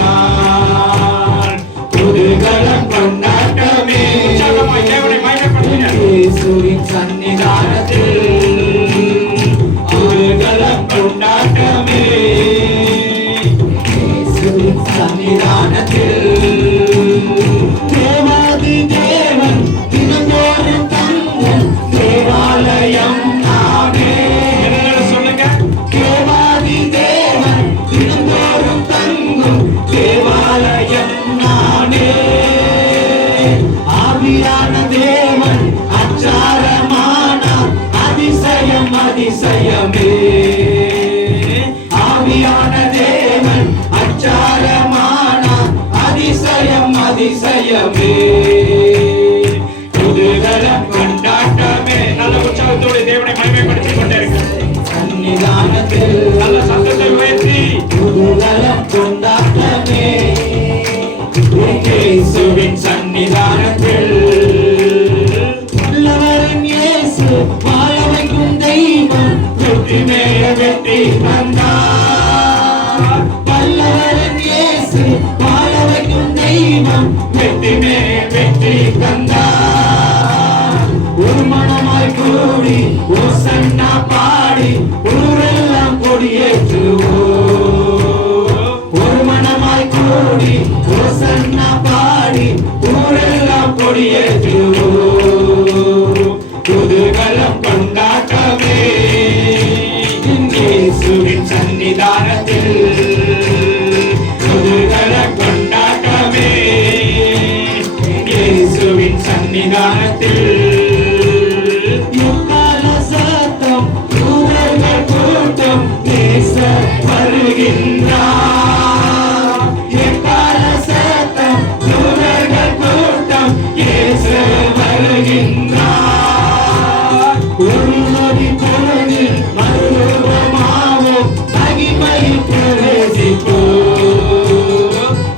குதூகலம் கொண்டாட்டமே உற்சாகமாய் தேவனை மகிமைப்படுத்துங்கள். இயேசுவின் சன்னிதானத்தில். குதூகலம் கொண்டாட்டமே இயேசுவின் சன்னிதானத்தில். தேவாதி தேவன் தினந்தோறும் தங்கும் தேவாலயம் நானே. எல்லாரும் சொல்லுங்க. தேவாதி தேவன் தினந்தோறும் தங்கும் தேவாலயம் நானே. ஆவியான தேவன் அச்சாரமானார் அதிசயம் அதிசயமே. ஆவியான தேவன் அச்சாரமானார் அதிசயம் அதிசயமே. குதூகலம் கொண்டாட்டமே நல்ல உற்சாகத்தோடு தேவனை மகிமைப்படுத்திக் கொண்டிருக்கிறோம். சன்னிதானத்தில். நல்ல சத்தத்தை உயர்த்தி குதூகலம் கொண்டாட்டமே இயேசுவின் சன்னிதானத்தில். நல்லவரின் இயேசு வாழ வைக்கும் தெய்வம், வெற்றி மேல வெற்றி தந்தார். நல்லவரின் இயேசு வாழ வைக்கும் தெய்வம், வெற்றி மேல வெற்றி தந்தார். ஒரு மனமாய் கூடி ஓசன்னா பாடி ஊரெல்லாம் கொடியேற்றுவோம். ஒரு மனமாய் கூடி ஓசன்னா பாடி ஊரெல்லாம் கொடியேற்றுவோம். குதூகலம் கொண்டாட்டமே இயேசுவின் சன்னிதானத்தில். குதூகலம் கொண்டாட்டமே இயேசுவின் சன்னிதானத்தில். எக்கால சத்தம், தூதர்கள் கூட்டம், நேசர் வருகின்றார். எக்கால சத்தம், தூதர்கள் கூட்டம், இயேசு வருகின்றார். ஒரு நொடி பொழுதில் மறுரூபமாவோம், மகிமையில் பிரவேசிப்போம்.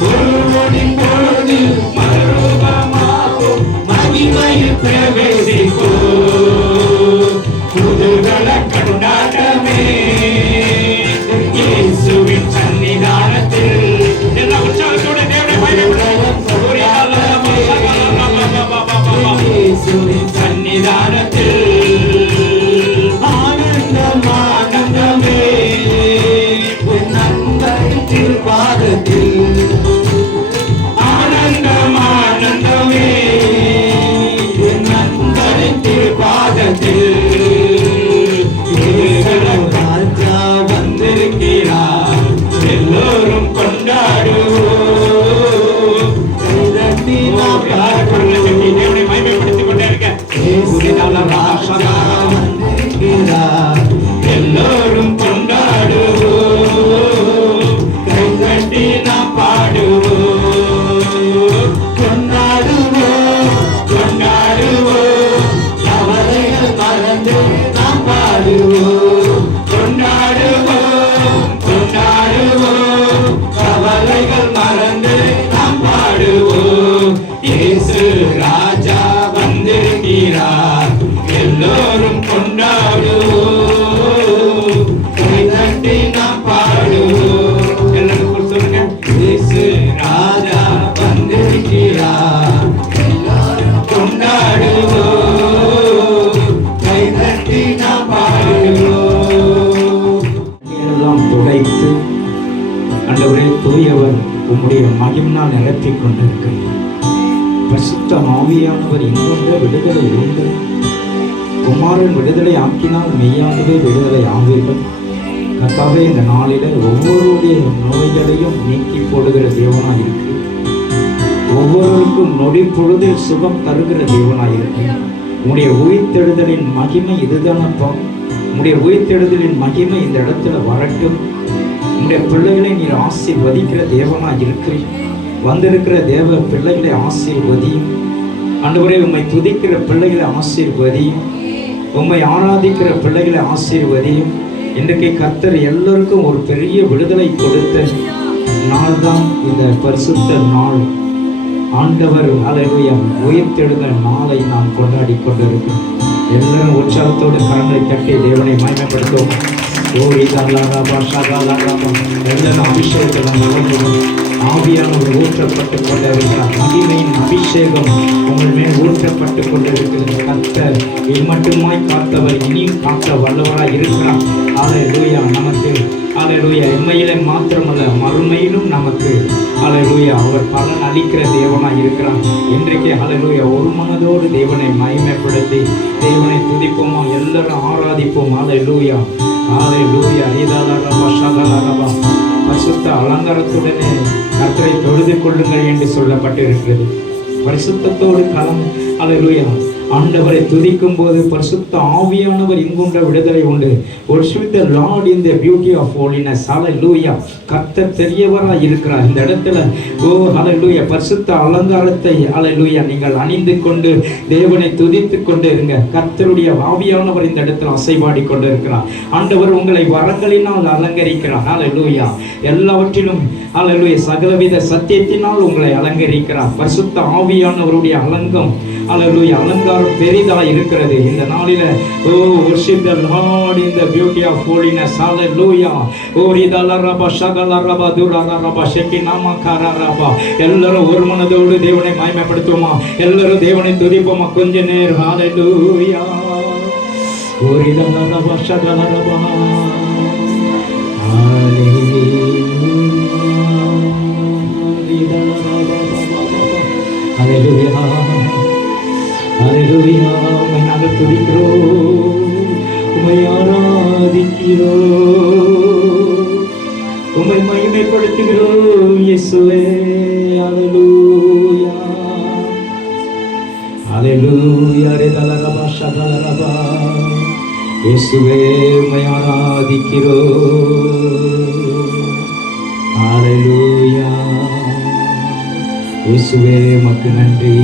ஒரு நொடி பொழுதில் மறுரூபமாவோம், மகிமையில் பிரவேசிப்போம். குதூகலம் கொண்டாட்டமே இயேசுவின் சன்னிதானத்தில். எல்லா உற்சாகத்தோடு தேவனை மகிமைப்படுத்துங்கள். இயேசுவின் சன்னிதானத்தில். ஆனந்தம் ஆனந்தமே உன் நண்பரின் திருப்பாதத்தில். ஆனந்தம் ஆனந்தமே உன் நண்பரின் திருப்பாதத்தில். ராஜா வந்திருக்கிறார், எல்லோரும் கொண்டாடுவோம். கைதட்டி நாம் பாடுவோம். தேவனை மகிமைப்படுத்திக் கொண்டிருக்க வந்திருக்கிறார், எல்லோரும் கொண்டாடுவோம். கைதட்டி நாம் பாடுவோம். கொண்டாடுவோம் கொண்டாடுவோம், கவலைகள் மறந்து நாம் பாடுவோம். கொண்டாடுவோம் கொண்டாடுவோம், கவலைகள் மறந்து நாம் பாடுவோம். இயேசு ராஜா வந்திருக்கிறார், எல்லோரும் கொண்டாடுவோம். கைதட்டி நாம் பாடுவோம். எல்லாரும் சொல்லுங்க. இயேசு ராஜா வந்திருக்கிறார், எல்லாரும் கொண்டாடுவோம். கைதட்டி நாம் பாடுவோம். எல்லாம் துடைத்து ஆண்டவரே தூயவர் உம்முடைய மகிமையினால் நிரப்பிக் கொண்டிருக்கிறீர். பரிசுத்த ஆவியானவர் எங்குண்ட விடுதலை உண்டு. குமாரன் விடுதலை ஆக்கினால் மெய்யாகவே விடுதலை ஆவீர்கள். கர்த்தாவே, இந்த நாளில ஒவ்வொருடைய நோய்களையும் நீக்கி போடுகிற தேவனாய் இருக்கு. ஒவ்வொருவருக்கும் நொடி பொழுதில் சுகம் தருகிற தேவனாய் இருக்கு. உம்முடைய உயிர்த்தெழுதலின் மகிமை இதுதானப்பா. உம்முடைய உயிர்த்தெழுதலின் மகிமை இந்த இடத்துல வரட்டும். உம்முடைய பிள்ளைகளை நீர் ஆசீர்வதிக்கிற தேவனாய் இருக்கிறீர். வந்திருக்கிற தேவ பிள்ளைகளை ஆசீர்வதியும். ஆண்டவரே, உம்மை துதிக்கிற பிள்ளைகளை ஆசீர்வதியும். உம்மை ஆராதிக்கிற பிள்ளைகளை ஆசீர்வதியும். இன்றைக்கு கர்த்தர் எல்லோருக்கும் ஒரு பெரிய விடுதலை கொடுத்த நாள் தான் இந்த பரிசுத்த நாள். ஆண்டவர் ஹல்லேலூயா உயிர்த்தெழுந்த நாளை நாம் கொண்டாடி கொண்டிருக்கிறோம். எல்லாரும் உற்சாகத்தோடு கரங்களை தட்டி தேவனை மகிமைப்படுத்துவோம். எல்லாரும் அபிஷேகத்தை நாம் ஆவியானவர் ஊற்றப்பட்டு கொண்டிருக்கிறார். மகிமையின் அபிஷேகம் உங்கள் மேல் ஊற்றப்பட்டு கொண்டிருக்கிறது. கர்த்தர் இம்மட்டுமாய் காத்தவர் இனியும் காத்த வல்லவராய் இருக்கிறார். ஹல்லேலூயா. நமக்கு ஹல்லேலூயா எம்மையிலே மாத்திரமல்ல மறுமையிலும் நமக்கு ஹல்லேலூயா அவர் பலன் அளிக்கிற தேவனாய் இருக்கிறார். இன்றைக்கு ஹல்லேலூயா ஒரு மனதோடு தேவனை மகிமைப்படுத்தி தேவனை துதிப்போமா, எல்லாரும் ஆராதிப்போம். ஹல்லேலூயா ஹல்லேலூயா. பரிசுத்த அலங்காரத்துடனே கர்த்தரை தொழுது கொள்ளுங்கள் என்று சொல்லப்பட்டிருக்கிறது. பரிசுத்தத்தோடு களம் ஹல்லேலூயா ஆண்டவரை துதிக்கும் போது பரிசுத்த ஆவியானவர் இங்குண்ட விடுதலை உண்டு. worship the Lord in the beauty of holiness. ஹல்லேலூயா. கர்த்தர் பெரியவராய் இருக்கிறார். இந்த இடத்துல ஹல்லேலூயா பரிசுத்த அலங்காரத்தை ஹல்லேலூயா நீங்கள் அணிந்து கொண்டு தேவனை துதித்து கொண்டு இருங்க. கர்த்தருடைய ஆவியானவர் இந்த இடத்துல அசைவாடி கொண்டு இருக்கிறார். ஆண்டவர் உங்களை வரங்களினால் அலங்கரிக்கிறார். ஹல்லேலூயா. எல்லாவற்றிலும் ஹல்லேலூயா சகலவித சத்தியத்தினால் உங்களை அலங்கரிக்கிறார். பரிசுத்த ஆவியானவருடைய அலங்கம் ஹல்லேலூயா அலங்காரம் பெரிதாய் இருக்கிறது. இந்த நாளில worship the Lord in the beauty of holiness. ஹல்லேலூயா. ரிதலரபா ஷகலரபா துரரபா ஷெகினாமா கரரபா. எல்லாரும் ஒரு மனதோடு தேவனை மகிமைப்படுத்துவோமா, எல்லாரும் தேவனை துதிப்போமா கொஞ்ச நேரம். ஹல்லேலூயா. ரிதலரபா ஷகலரபா. ஹல்லேலூயா. ஹல்லேலூயா. உம்மை நாங்கள் துதிக்கிறோம், உம்மை ஆராதிக்கிறோம், உம்மை மகிமைப்படுத்துகிறோம் இயேசுவே. ஹல்லேலூயா ஹல்லேலூயா. ரிதலரபா ஷகலரபா. இயேசுவே உம்மை ஆராதிக்கிறோம். ஹல்லேலூயா. இயேசுவே உமக்கு நன்றி.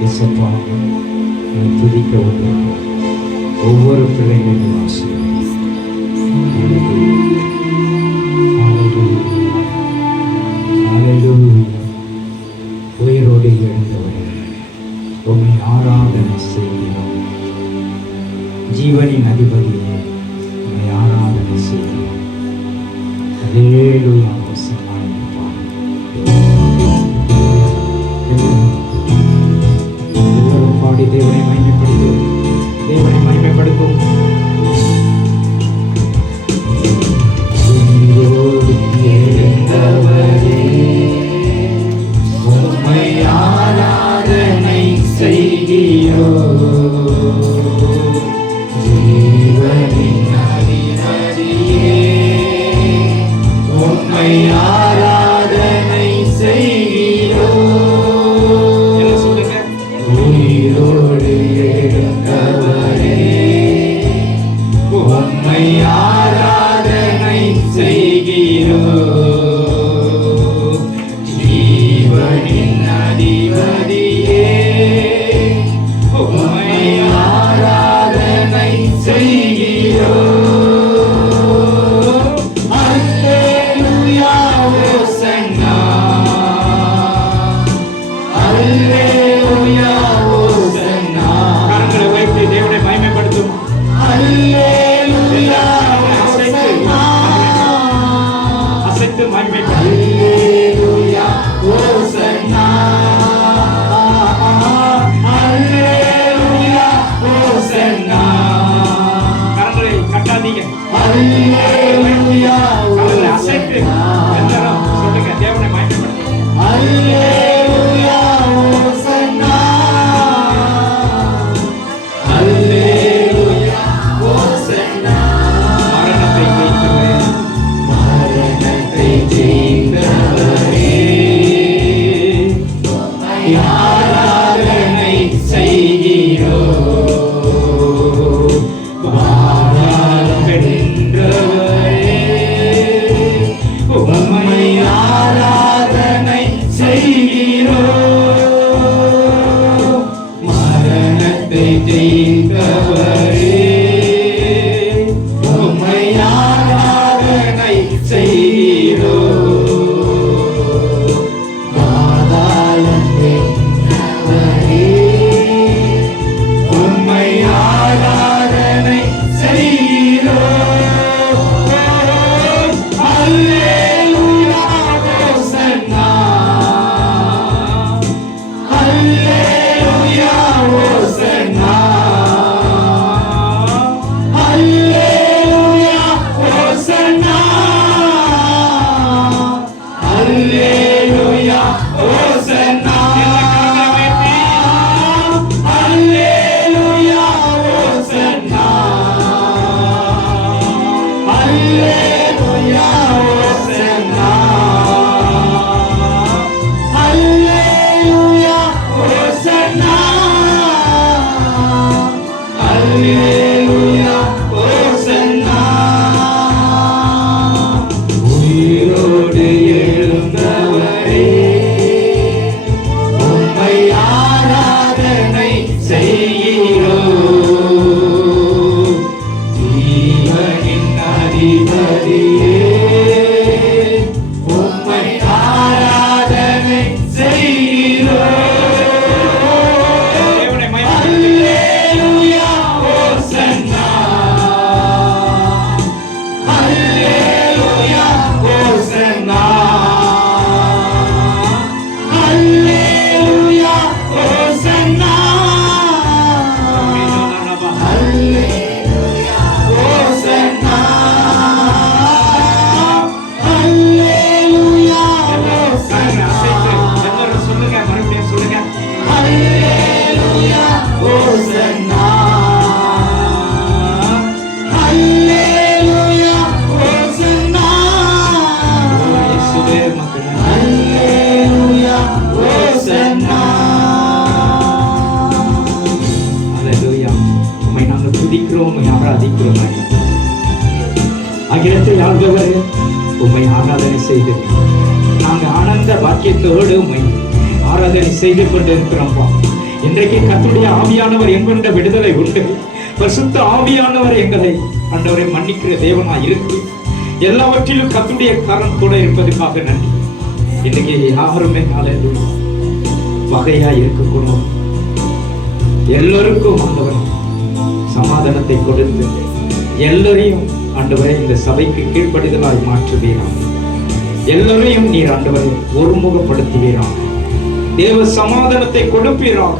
இயேசப்பா நீ துதிக்க ஒவ்வொரு பிள்ளைகளையும் உயிரோடு எழுந்தவரே உம்மை ஆராதனை செய்கிறோம். ஜீவனின் அதிபதியே உம்மை ஆராதனை செய்கிறோம். ஹல்லேலூயா. பாடி தேவனை மகிமைப்படுத்தும், தேவனை மகிமைப்படுத்தும். உம்மை ஆராதனை செய்கிறோம். ஜீவனே ஆராதனை செய்கிறோம். வாராதென்றவரே உம்மை ஆராதனை செய்கிறோம். மரணத்தை ஜெயித்தவரே உம்மை ஆராதனை செய்கிறோம். பாதாளம் வென்றவரே உம்மை ஆராதனை செய்கிறோம். அல்லேலூயா ஹோசன்னா, அல்லேலூயா ஹோசன்னா, அல்லேலூயா ஹோசன்னா, அல்லேலூயா ஹோசன்னா, அல்லேலூயா ஹோசன்னா, அல்லேலூயா ஹோசன்னா, அல்லேலூயா ஹோசன்னா, அல்லேலூயா ஹோசன்னா. உயிரோடு எழுந்தவரே உம்மை ஆராதனை செய்கிறோம். ஜீவனின் அதிபதியே உம்மை ஆராதனை செய்கிறோம். தேவனை மகிமைப்படுத்து. அல்லேலூயா ஹோசன்னா, அல்லேலூயா ஹோசன்னா, அல்லேலூயா ஹோசன்னா, அல்லேலூயா ஹோசன்னா, அல்லேலூயா கரங்களை அசைத்து ஹோசன்னா, எல்லாரும் சொல்லுங்க, மறுபடியும் சொல்லுங்க. அல்லேலூயா ஹோசன்னா, அல்லேலூயா ஹோசன்னா, இயேசுவே மக்கள் அல்லேலூயா ஹோசன்னா. அல்லேலூயா. உம்மை நாங்கள் துதிக்கிறோம், உம்மை ஆராதிக்கிறோம். அகிலத்தை ஆள்பவரே உம்மை ஆராதனை செய்து நாங்கள் ஆனந்த பாக்கியத்தோடு உம்மை ஆராதனை செய்து கொண்டிருக்கிறோம்ப்பா. இன்றைக்கு கர்த்தருடைய ஆவியானவர் என்கின்ற விடுதலை உண்டு. பரிசுத்த ஆவியானவர் எங்களை ஆண்டவரை மன்னிக்கிற தேவனாய் இருக்கு. எல்லாவற்றிலும் கர்த்தருடைய கரம் கூட இருப்பதற்காக நன்றி. இன்னைக்கு யாருமே அல்லேலூயா வகையா இருக்கக்கூடாது. எல்லோருக்கும் ஆண்டவர் சமாதானத்தை கொடுத்து எல்லோரையும் ஆண்டவரை இந்த சபைக்கு கீழ்ப்படிதலாய் மாற்றுவீராம். எல்லோரையும் நீர் ஆண்டவரை ஒருமுகப்படுத்துவீராக. தேவ சமாதானத்தை கொடுப்பீராக.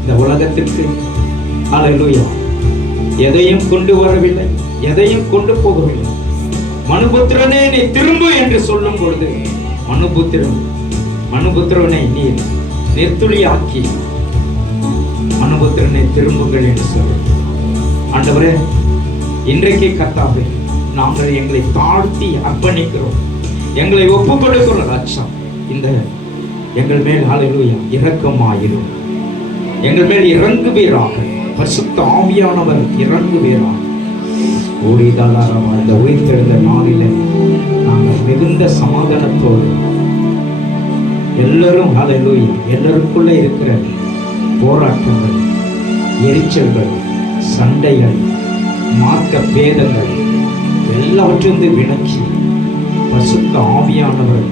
இந்த உலகத்திற்கு அல்லேலூயா எதையும் கொண்டு வரவில்லை, எதையும் கொண்டு போகவில்லை. மனுபுத்திரனே நீ திரும்பு என்று சொல்லும் பொழுது மனுபுத்திரனை நீர் நெத்துளியாக்கி மனுபுத்திரனை திரும்புங்கள் என்று சொல்லு. ஆண்டவரே இன்றைக்கு கர்த்தாவே நாங்கள் எங்களை தாழ்த்தி அர்ப்பணிக்கிறோம், எங்களை ஒப்புக் கொடுக்கிறோம். ராஜா இந்த எங்கள் மேல் அல்லேலூயா இரக்கமாயிரும். எங்கள் மேல் இறங்குவீராக. பரிசுத்த ஆவியானவர் இறங்குவீராக. ஓடிதாராமா இந்த உயிர்த்தெழுந்த நாளிலே நாங்கள் மிகுந்த சமாதானத்தோடு எல்லாரும் அல்லேலூயா எல்லாருக்குள்ள இருக்கிற போராட்டங்கள், எரிச்சல்கள், சண்டைகள், மார்க்க பேதங்கள் எல்லாவற்றிலிருந்து விலக்கி பரிசுத்த ஆவியானவர்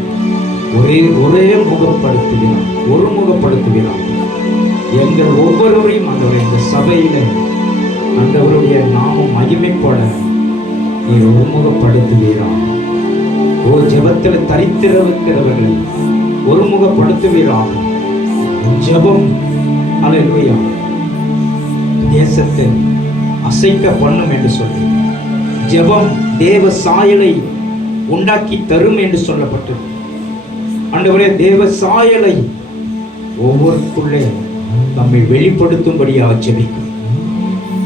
ஒரே முகப்படுத்துகிறார், ஒருமுகப்படுத்துகிறார். எங்கள் ஒவ்வொருவரையும் ஆண்டவரே இந்த சபையில ஆண்டவருடைய நாமம் மகிமைப்பட நீர் ஒருமுகப்படுத்துவீராக. ஓ ஜெபத்தில் தரித்திருக்கிறவர்களை ஒருமுகப்படுத்துவீராக. ஜெபம் அல்லேலூயா தேசத்தை அசைக்க பண்ணும் என்று சொல்லி, ஜெபம் தேவ சாயலை உண்டாக்கி தரும் என்று சொல்லப்பட்டது. ஆண்டவரே தேவ சாயலை ஒவ்வொருக்குள்ளே நம்மை வெளிப்படுத்தும்படியாக ஜெபிக்கிறோம்.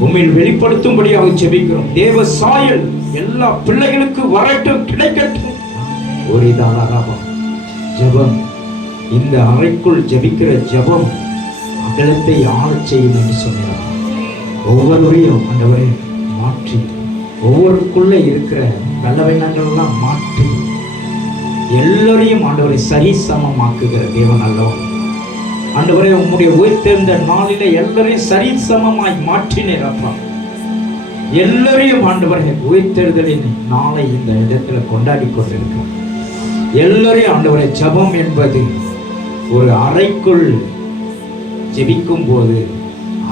உம்மில் வெளிப்படுத்தும்படியாக ஜெபிக்கிறோம். தேவ சாயல் எல்லா பிள்ளைகளுக்கு வரட்டும், கிடைக்கட்டும். ஒரு ஜெபம் இந்த அறைக்குள் ஜெபிக்கிற ஜெபம் அகலத்தை ஆளச் செய்யும் என்று சொன்னார். ஒவ்வொருவரையும் ஆண்டவரே மாற்றி, ஒவ்வொருக்குள்ள இருக்கிற பலவீனங்கள்லாம் மாற்றி, எல்லோரையும் ஆண்டவரை சரி சமமாக்குகிற தேவன் அல்லவா. ஆண்டவரே, உம்முடைய உயிர்த்தெழுந்த நாளில எல்லாரையும் சரி சமமாய் மாற்றினீர் அப்பா. எல்லோரையும் ஆண்டவரே உயிர்த்தெழுதலின் நாளை இந்த இடத்துல கொண்டாடி கொண்டிருக்கிறோம். எல்லோரையும் ஆண்டவரே, ஜெபம் என்பது ஒரு அறைக்குள் ஜெபிக்கும் போது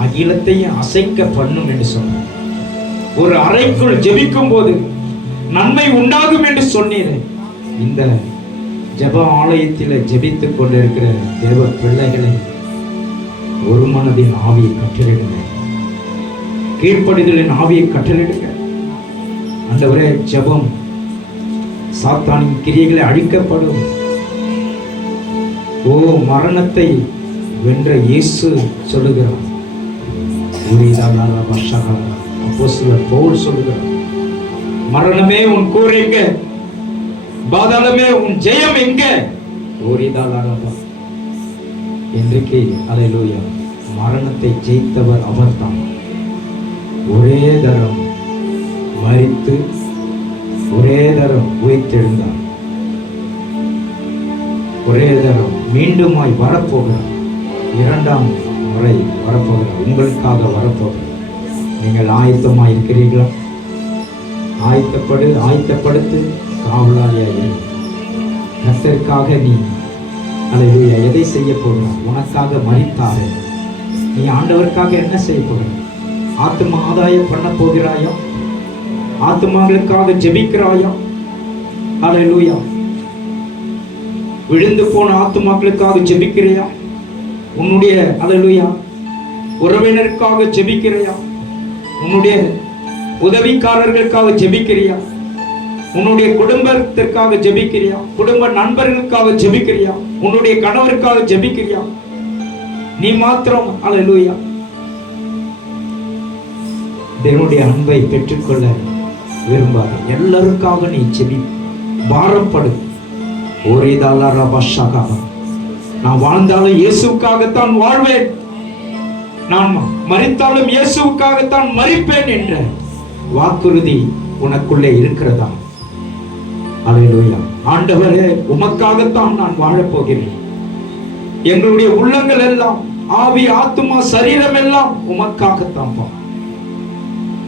அகிலத்தையும் அசைக்க பண்ணும் என்று சொன்னார். ஒரு அறைக்குள் ஜெபிக்கும் போது நன்மை உண்டாகும் என்று சொன்னீர். இந்த ஜெப ஆலயத்தில் ஜெபித்துக் கொண்டிருக்கிற தேவ பிள்ளைகளை ஒரு மனதின் ஆவியை கட்டளிடுங்க, கீழ்ப்படிதலின் ஆவியை கட்டளிடுங்க. ஆண்டவரே, ஜெபம் சாத்தானின் கிரியைகளை அழிக்கப்படும். ஓ, மரணத்தை வென்ற இயேசு சொல்லுகிறார். அப்போஸ்தலர் பவுல் சொல்லுகிறார், மரணமே உன் கூர் எங்க, பாதாளமே உன் ஜெயம் எங்க? இன்றைக்கு அல்லேலூயா, மரணத்தை ஜெயித்தவர் அவர்தான். ஒரே தரம் மரித்து ஒரே தரம் உயிர்த்தெழுந்தார். ஒரே தரம் மீண்டுமாய் வரப்போகிறார். இரண்டாம் முறை வரப்போகிறார், உங்களுக்காக வரப்போகிறார். நீங்கள் ஆயத்தமாய் இருக்கிறீர்களா? ஆயத்தப்படுத்து, காவலாளியாக கர்த்தருக்காக நீ அல்லேலூயா எதை செய்ய போகிறார்? உனக்காக மரித்தாரே, நீ ஆண்டவருக்காக என்ன செய்ய போகிறாய்? ஆத்தும ஆதாயம் பண்ண போகிறாயா? ஆத்துமாக்களுக்காக ஜெபிக்கிறாயா? அல்லேலூயா, விழுந்து போன ஆத்துமாக்களுக்காக ஜெபிக்கிறையா? உன்னுடைய அல்லேலூயா உறவினருக்காக ஜெபிக்கிறையா? உன்னுடைய உதவிக்காரர்களுக்காக ஜெபிக்கிறியா? உன்னுடைய குடும்பத்திற்காக ஜெபிக்கிறியா? குடும்ப நண்பர்களுக்காக ஜெபிக்கிறியா? உன்னுடைய கணவருக்காக ஜெபிக்கிறியா? நீ மாத்திரம் அல்லேலூயா தேவனுடைய அன்பை பெற்றுக்கொள்ள விரும்பாத எல்லாருக்காக நீ ஜெபி, பாரப்படு. நான் வாழ்ந்தாலும் இயேசுக்காகத்தான் வாழ்வேன், நான் மரித்தாலும் இயேசுக்காகத்தான் மரிப்பேன் என்ற வாக்குறுதி உனக்குள்ளே இருக்கிறதா? அல்லேலூயா. ஆண்டவரே, உமக்காகத்தான் நான் வாழப் போகிறேன். எங்களுடைய உள்ளங்கள் எல்லாம், ஆவி, ஆத்துமா, சரீரம் எல்லாம் உமக்காகத்தான்.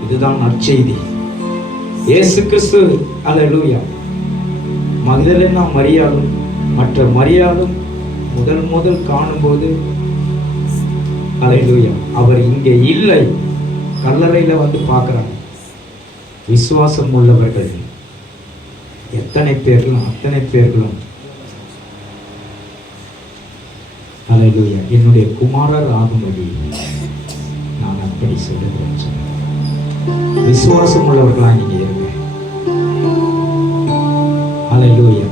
இதுதான் நற்செய்தி. இயேசு கிறிஸ்து அல்லேலூயா மகதலேனா மரியாளும் மற்ற மரியாளும் முதல் காணும்போது அல்லேலூயா அவர் இங்கே இல்லை, கல்லறையில வந்து பார்க்கிறாங்க. விசுவாசம் உள்ளவர்கள் எத்தனை பேர்களும் அத்தனை பேர்களும் அல்லேலூயா என்னுடைய குமாரர் ஆகும்படி நான் அப்படி சொல்லுகிறேன். விசுவாசம் உள்ளவர்களா நீங்க இருங்க. அல்லேலூயா.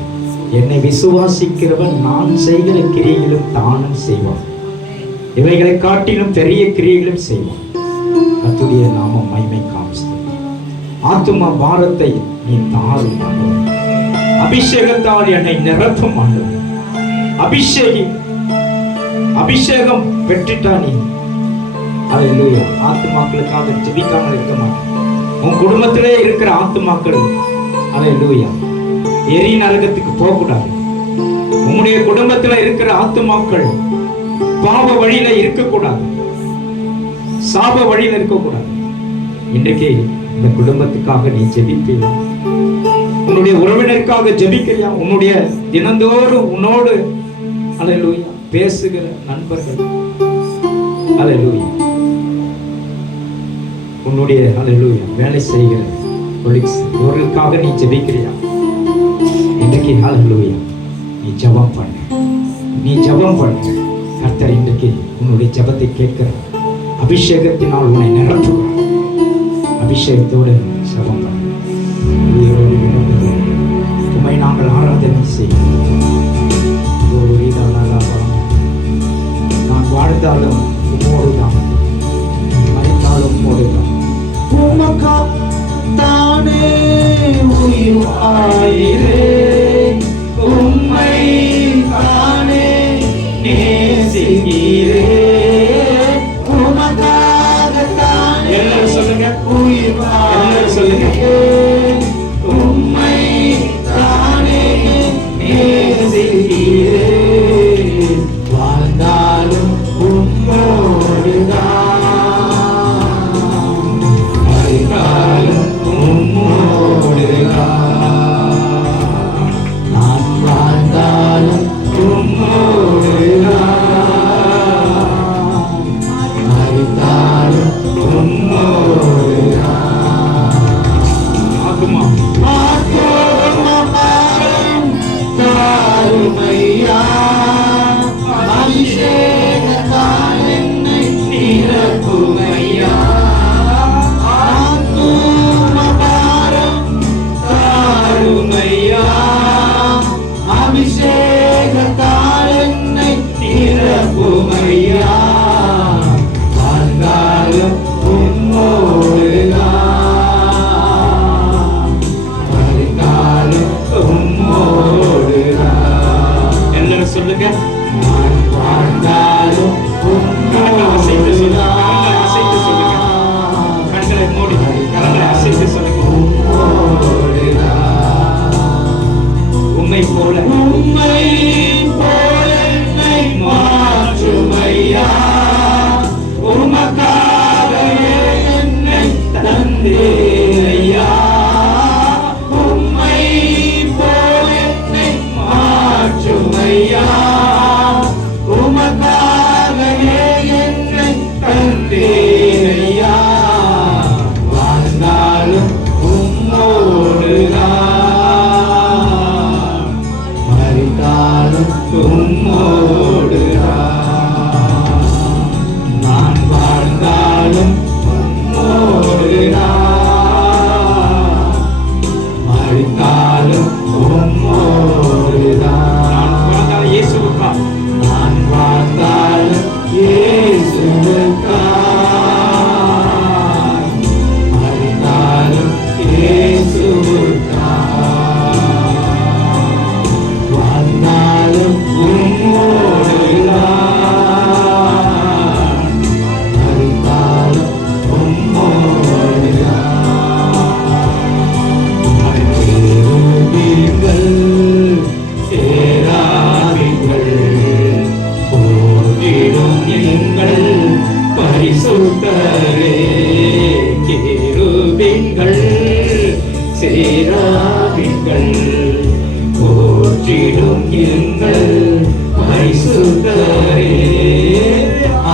என்னை விசுவாசிக்கிறவன் நான் செய்கிற கிரியைகளும் தானும் செய்வான், இவைகளை காட்டிலும் பெரிய கிரியைகளும் செய்வான். கர்த்தருடைய நாமம் மகிமை காமிச்சு. ஆத்தும பாரத்தை நீ தாரும் ஆண்டவரே. அபிஷேகத்தால் என்னை நிரப்பும் ஆண்டவரே. அபிஷேகம் பெற்றுட்டா நீ அல்லேலூயா ஆத்துமாக்களுக்காக ஜெபிக்காமல் இருக்க மாட்டேன். உன் குடும்பத்திலே இருக்கிற ஆத்துமாக்கள் அல்லேலூயா எரி நரகத்துக்கு போகக்கூடாது. உன்னுடைய குடும்பத்துல இருக்கிற ஆத்துமாக்கள் பாவ வழியில இருக்கக்கூடாது, சாப வழியில இருக்கக்கூடாது. இன்றைக்கு இந்த குடும்பத்துக்காக நீ ஜெபிப்பீங்க, உன்னுடைய உறவினருக்காக ஜெபிக்கிறியா? உன்னுடைய தினந்தோறும் உன்னோடு அல்லேலூயா பேசுகிற நண்பர்கள் அல்லேலூயா, உன்னுடைய அல்லேலூயா வேலை செய்கிற கொலீக்ஸ், இவர்களுக்காக நீ ஜெபிக்கிறியா? இன்றைக்கு அல்லேலூயா நீ ஜெபம் பண்ணு. கர்த்தர் இன்றைக்கு உன்னுடைய ஜெபத்தை கேட்கிறார். அபிஷேகத்தினால் உன்னை நிரப்புகிறார். அபிஷேகத்தோடு ஜெபம் பண்ணு. உம்மை நாங்கள் ஆராதனை செய்கிறோம். நான் வாழ்ந்தாலும் உம்மோடு தான், மரித்தாலும் உம்மோடு தான். உமக்காகத்தானே உயிர் ஆயிரே, உம்மை தானே நேசிக்கிறேன் உமக்காகத்தான் எல்லாரும் சொல்லுங்க உயிர் எல்லாரும் சொல்லுங்க உம்மை தானே நேசிக்கிறேன் வாழ்ந்தாலும் உம்மோடுதான் மறித்தாலும் உம்மோடுதான் நான் வாழ்ந்தாலும் உம்மோடுதான் மறித்தாலும் உம்மோடுதான் ஆகுமா ஆத்மாபாரம் தாருமையா அபிஷேகத்தால் என்னை நிரப்புமையா ஆத்மாபாரம் தாருமையா அபிஷேகத்தால் என்னை நிரப்புமையா வாழ்ந்தாலும் உம்மோடுதான் மறித்தாலும் உம்மோடுதான் எல்லாரும் சொல்லுங்க நான் வாழ்ந்தாலும் கரங்களை அசைத்து சொல்லுங்க கரங்களை அசைத்து சொல்லுங்க உம்மோடுதான் கண்களை மூடி கரங்களை அசைத்து சொல்லுங்க உம்மை போல உம்மை போல என்னை மாற்றுமையா உமக்காக என்னை தந்தேயா உம்மை போல என்னை மாற்றுமையா உமக்காக என்னை தந்தேயா வாழ்ந்தாலும் உம்மோடுதான் மறித்தாலும் உம்மோடுதான் நான் வாழ்ந்தாலும் உம்மோடுதான் மறித்தாலும் உம்மோடுதான் நான் வாழ்ந்தால் இயேசுவுக்கா நான் வாழ்ந்தாலும் இயேசுவுக்காய் மறித்தாலும் இயேசுவுக்காய் வாழ்ந்தாலும் உம்மோடுதான் மறித்தாலும் உம்மோடுதான் கேருபீன்கள் சேராபீன்கள் போற்றிடும் எங்கள் பரிசுத்தரே கேருபீன்கள் சேராபீன்கள் போற்றிடும் எங்கள் பரிசுத்தரே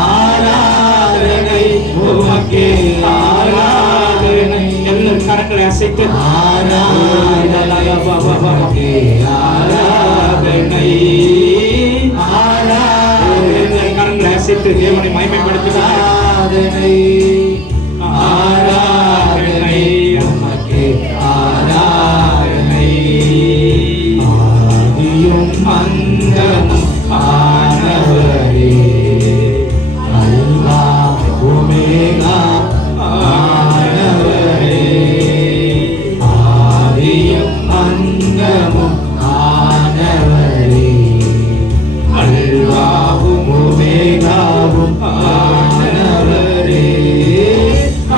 ஆராதனை உமக்கே ஆராதனை எல்லாரும் கரங்களை அசைத்து ஆராதனை உமக்கே ஆராதனை ஆராதனை கரங்களை அசைத்து தேவனை மகிமைப்படுத்துகிறார் ஆராதனை ஆராதனை உமக்கே ஆராதனை ஆதியும் அந்தமும் ஆனவரே அல்வா ஒமேகா ஆனவரே ஆதியும் அந்தமும் ஆனவரே அல்வாவும் ஒமேகாவும் ஆனவரே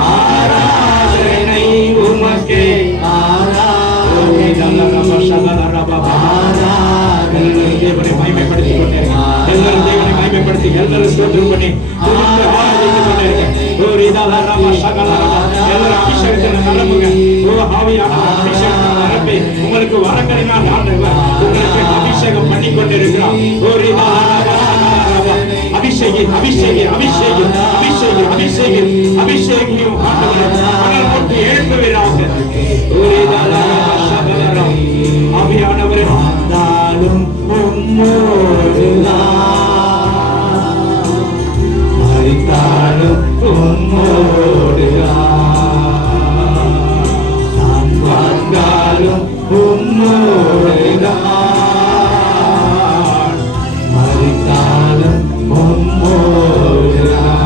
ஆராதனை உமக்கே ஆராதனை தேவனை மகிமைப்படுத்திக் கொண்டிருக்க எல்லாரும் தேவனை மகிமைப்படுத்தி எல்லாரும் ஸ்தோத்திரம் பண்ணி துதித்து ஆராதித்துக் கொண்டிருக்க எல்லாரும் அபிஷேகத்தில் நிரம்புங்க ஆவியானவர் அபிஷேகத்தில் நிரப்பி உங்களுக்கு வரங்களினால் ஆண்டவர் உங்களுக்கு அபிஷேகம் பண்ணி கொண்டிருக்கிறார் அபிஷேகி அபிஷேகி அபிஷேகி அபிஷேகி அபிஷேகி அபிஷேகியும் ஆண்டவர் போட்டு எழுப்புவீராக ஆவியானவரே வாழ்ந்தாலும் உம்மோடுதான் மறித்தாலும் உம்மோடுதான் நான் வாழ்ந்தாலும் உம்மோடுதான் மறித்தாலும் உம்மோடுதான்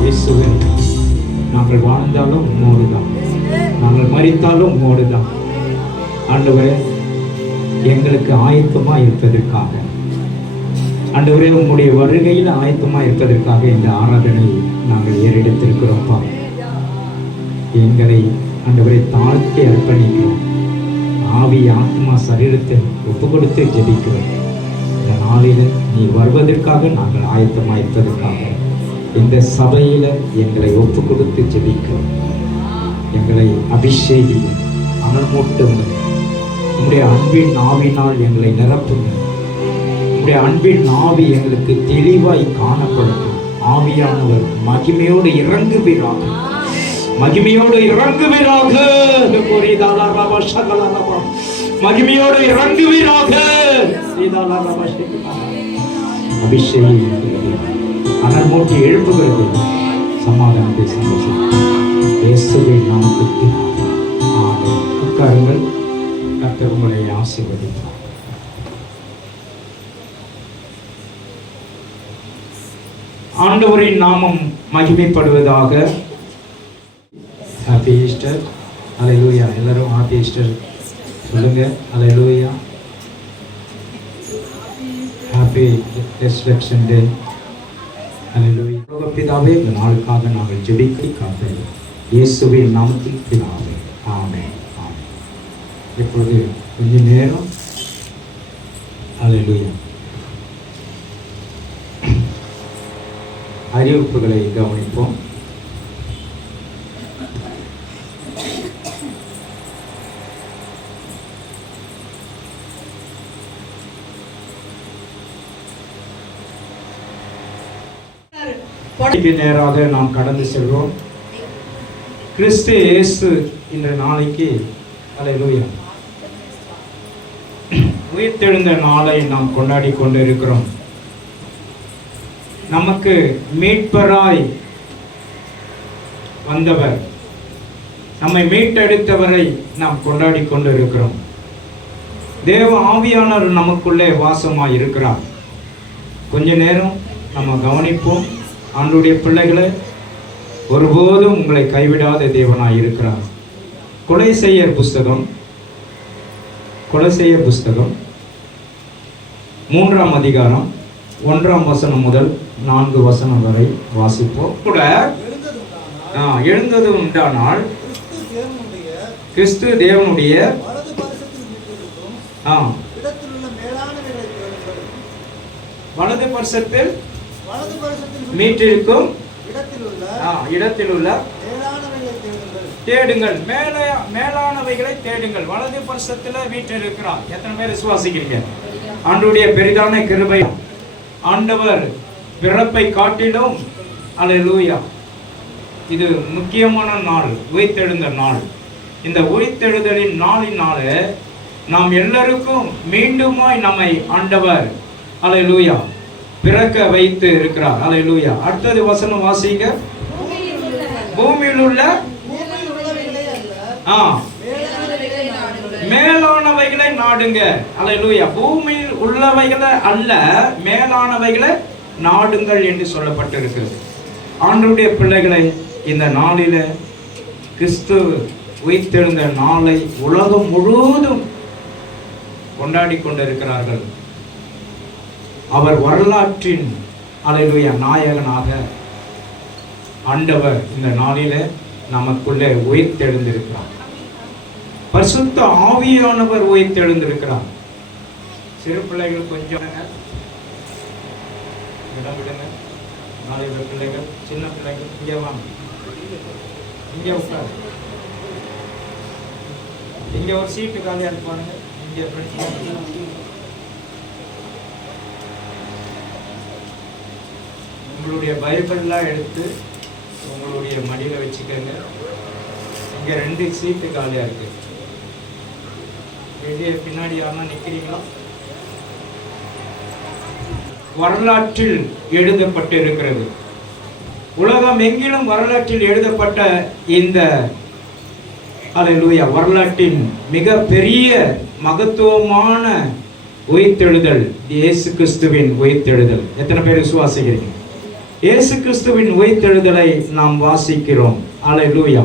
இயேசுவே நாங்கள் வாழ்ந்தாலும் உம்மோடுதான் நாங்கள் மரித்தாலும் உம்மோடுதான் ஆண்டவரே எங்களுக்கு ஆயத்தமா இருப்பதற்காக ஆண்டவரே, உம்முடைய வருகையில் ஆயத்தமாக இருப்பதற்காக இந்த ஆராதனை நாங்கள் ஏறெடுத்திருக்கிறோம்ப்பா. எங்களை ஆண்டவரை தாழ்த்தி அர்ப்பணிக்கிறோம். ஆவி, ஆத்மா, சரீரத்தை ஒப்பு கொடுத்து ஜெபிக்கிறோம். இந்த நாளில் நீ வருவதற்காக நாங்கள் ஆயத்தமாக இருப்பதற்காக இந்த சபையில் எங்களை ஒப்பு கொடுத்து ஜெபிக்கிறோம். எங்களை அபிஷேகியும் அனல் மூட்டுங்கள். உங்களுடைய அன்பின் ஆவினால் எங்களை நிரப்புங்கள். உங்களுடைய அன்பின் ஆவி எங்களுக்கு தெளிவாய் காணப்படட்டும். ஆவியானவர் மகிமையோடு இறங்குவீராக, மகிமையோடு இறங்குவீராக, மகிமையோடு இறங்குவீராக. அபிஷேகம் அனல் மூட்டி எழுப்புகிறது. சமாதானத்தை சந்தோஷம் இயேசுவின் நாமத்தில் ஆமென். உட்காருங்கள். கர்த்தர் உங்களை ஆசீர்வதிப்பார். ஆண்டவரின் நாமம் மகிமைப்படுவதாக. Happy Easter. அல்லேலூயா. எல்லாரும் ஹாப்பி ஈஸ்டர் சொல்லுங்க. அல்லேலூயா. Happy resurrection day. அல்லேலூயா. பிதாவே, இந்த நாளுக்காக நாங்கள் ஜெபிக்க இயேசுவின் நாமத்தில் பிதாவே. ஆமென். ஆமென். இப்பொழுது கொஞ்ச நேரம் அல்லேலூயா அறிவிப்புகளை கவனிப்போம். நேராக நாம் கடந்து செல்வோம். கிறிஸ்து இயேசு என்ற நாளைக்கு அல்லேலூயா உயிர்த்தெழுந்த நாளை நாம் கொண்டாடி கொண்டிருக்கிறோம். நமக்கு மீட்பராய் வந்தவர், நம்மை மீட்டெடுத்தவரை நாம் கொண்டாடி கொண்டிருக்கிறோம். தேவ ஆவியானவர் நமக்குள்ளே வாசமாய் இருக்கிறார். கொஞ்ச நேரம் நம்ம கவனிப்போம். ஆண்டவருடைய பிள்ளைகளை, ஒருபோதும் உங்களை கைவிடாத தேவனாய் இருக்கிறார். கொலைசெய்யர் புஸ்தகம் 3ஆம் அதிகாரம் 1ஆம் வசனம் முதல் 4 வசனம் வரை வாசிப்போம். கூட எழுந்தது உண்டானால் கிறிஸ்து தேவனுடைய வலது பரிசத்தில் மீட்டிருக்கும் இடத்தில் உள்ள தேடுங்கள். மேலானவைகளை தேடுங்கள். வலது பரிசத்தில் வீற்றிருக்கிறார். எத்தனை பேர் விசுவாசிக்கிறீங்க? ஆண்டவருடைய பெரிதான கிருபை. ஆண்டவர் பிறப்பை காட்டிலும் அல்லேலூயா இது முக்கியமான நாள், உயிர்த்தெழுந்த நாள். இந்த உயிர்த்தெழுதலின் நாளினால நாம் எல்லாருக்கும் மீண்டுமாய் நம்மை ஆண்டவர் அல்லேலூயா பிறக்க வைத்து இருக்கிறார். அல்லேலூயா. அடுத்தது வசனம் வாசிங்க. பூமியில் உள்ள மேலானவைகளை நாடுங்க. அல்லேலூயா. பூமியில் உள்ளவைகளை அல்ல, மேலானவைகளை நாடுங்கள் என்று சொல்லப்பட்டிருக்கிறது. ஆண்டவருடைய பிள்ளைகளை, இந்த நாளில கிறிஸ்து உயிர்த்தெழுந்த நாளை உலகம் முழுவதும் கொண்டாடி கொண்டிருக்கிறார்கள். அவர் வரலாற்றின் அல்லேலூயா நாயகனாக ஆண்டவர் இந்த நாளில நமக்குள்ளே உயிர்த்தெழுந்திருக்கிறார். பரிசுத்த ஆவியானவர் உயிர்த்தெழுந்திருக்கிறார். சிறு பிள்ளைகள் கொஞ்சம் இடம் விடுங்க. நாளைய பிள்ளைகள், சின்ன பிள்ளைகள் இங்கே வாங்க, இங்கே உட்காரு. இங்கே ஒரு சீட்டு காலியாக இருப்பாங்க. இங்கே உங்களுடைய பைபிள்லாம் எடுத்து உங்களுடைய மடியில் வச்சுக்கோங்க. இங்கே 2 சீட்டு காலியாக இருக்கு. வெளியே பின்னாடி யாருன்னா நிற்கிறீங்களா? வரலாற்றில் எழுதப்பட்டு இருக்கிறது. உலகம் எங்கிலும் வரலாற்றில் எழுதப்பட்ட இந்த அல்லேலூயா வரலாற்றின் மிக பெரிய மகத்துவமான உயிர்த்தெழுதல் இயேசு கிறிஸ்துவின் உயிர்த்தெழுதல். எத்தனை பேர் விசுவாசிக்கிறீங்க? இயேசு கிறிஸ்துவின் உயிர்த்தெழுதலை நாம் வாசிக்கிறோம். அல்லேலூயா.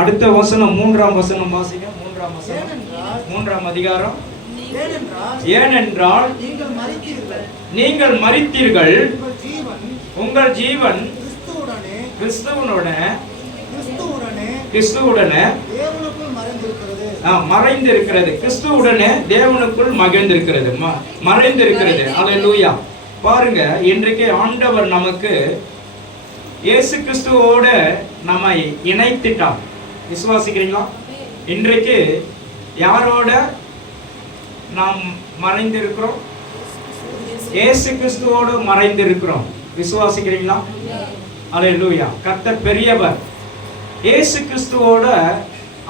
அடுத்த வசனம் 3ஆம் வசனம் வாசிங்க. 3ஆம் வசனம் 3ஆம் அதிகாரம் ஏனென்றால் நீங்கள் மரித்தீர்கள், உங்கள் ஜீவன் கிறிஸ்துவுடனே மறைந்திருக்கிறது. கிறிஸ்துவுடனே தேவனுக்குள் மகிழ்ந்திருக்கிறது, மறைந்திருக்கிறது. அல்லேலூயா. பாருங்க, இன்றைக்கு ஆண்டவர் நமக்கு இயேசு கிறிஸ்துவோட நம்மை இணைத்திட்டார். விசுவாசிக்கிறீங்களா? இன்றைக்கு யாரோட நாம் மறைந்திருக்கிறோம்? இயேசு கிறிஸ்துவோடு மறைந்திருக்கிறோம். விசுவாசிக்கிறீங்களா? அல்லேலூயா. கர்த்தர் பெரியவர். இயேசு கிறிஸ்துவோட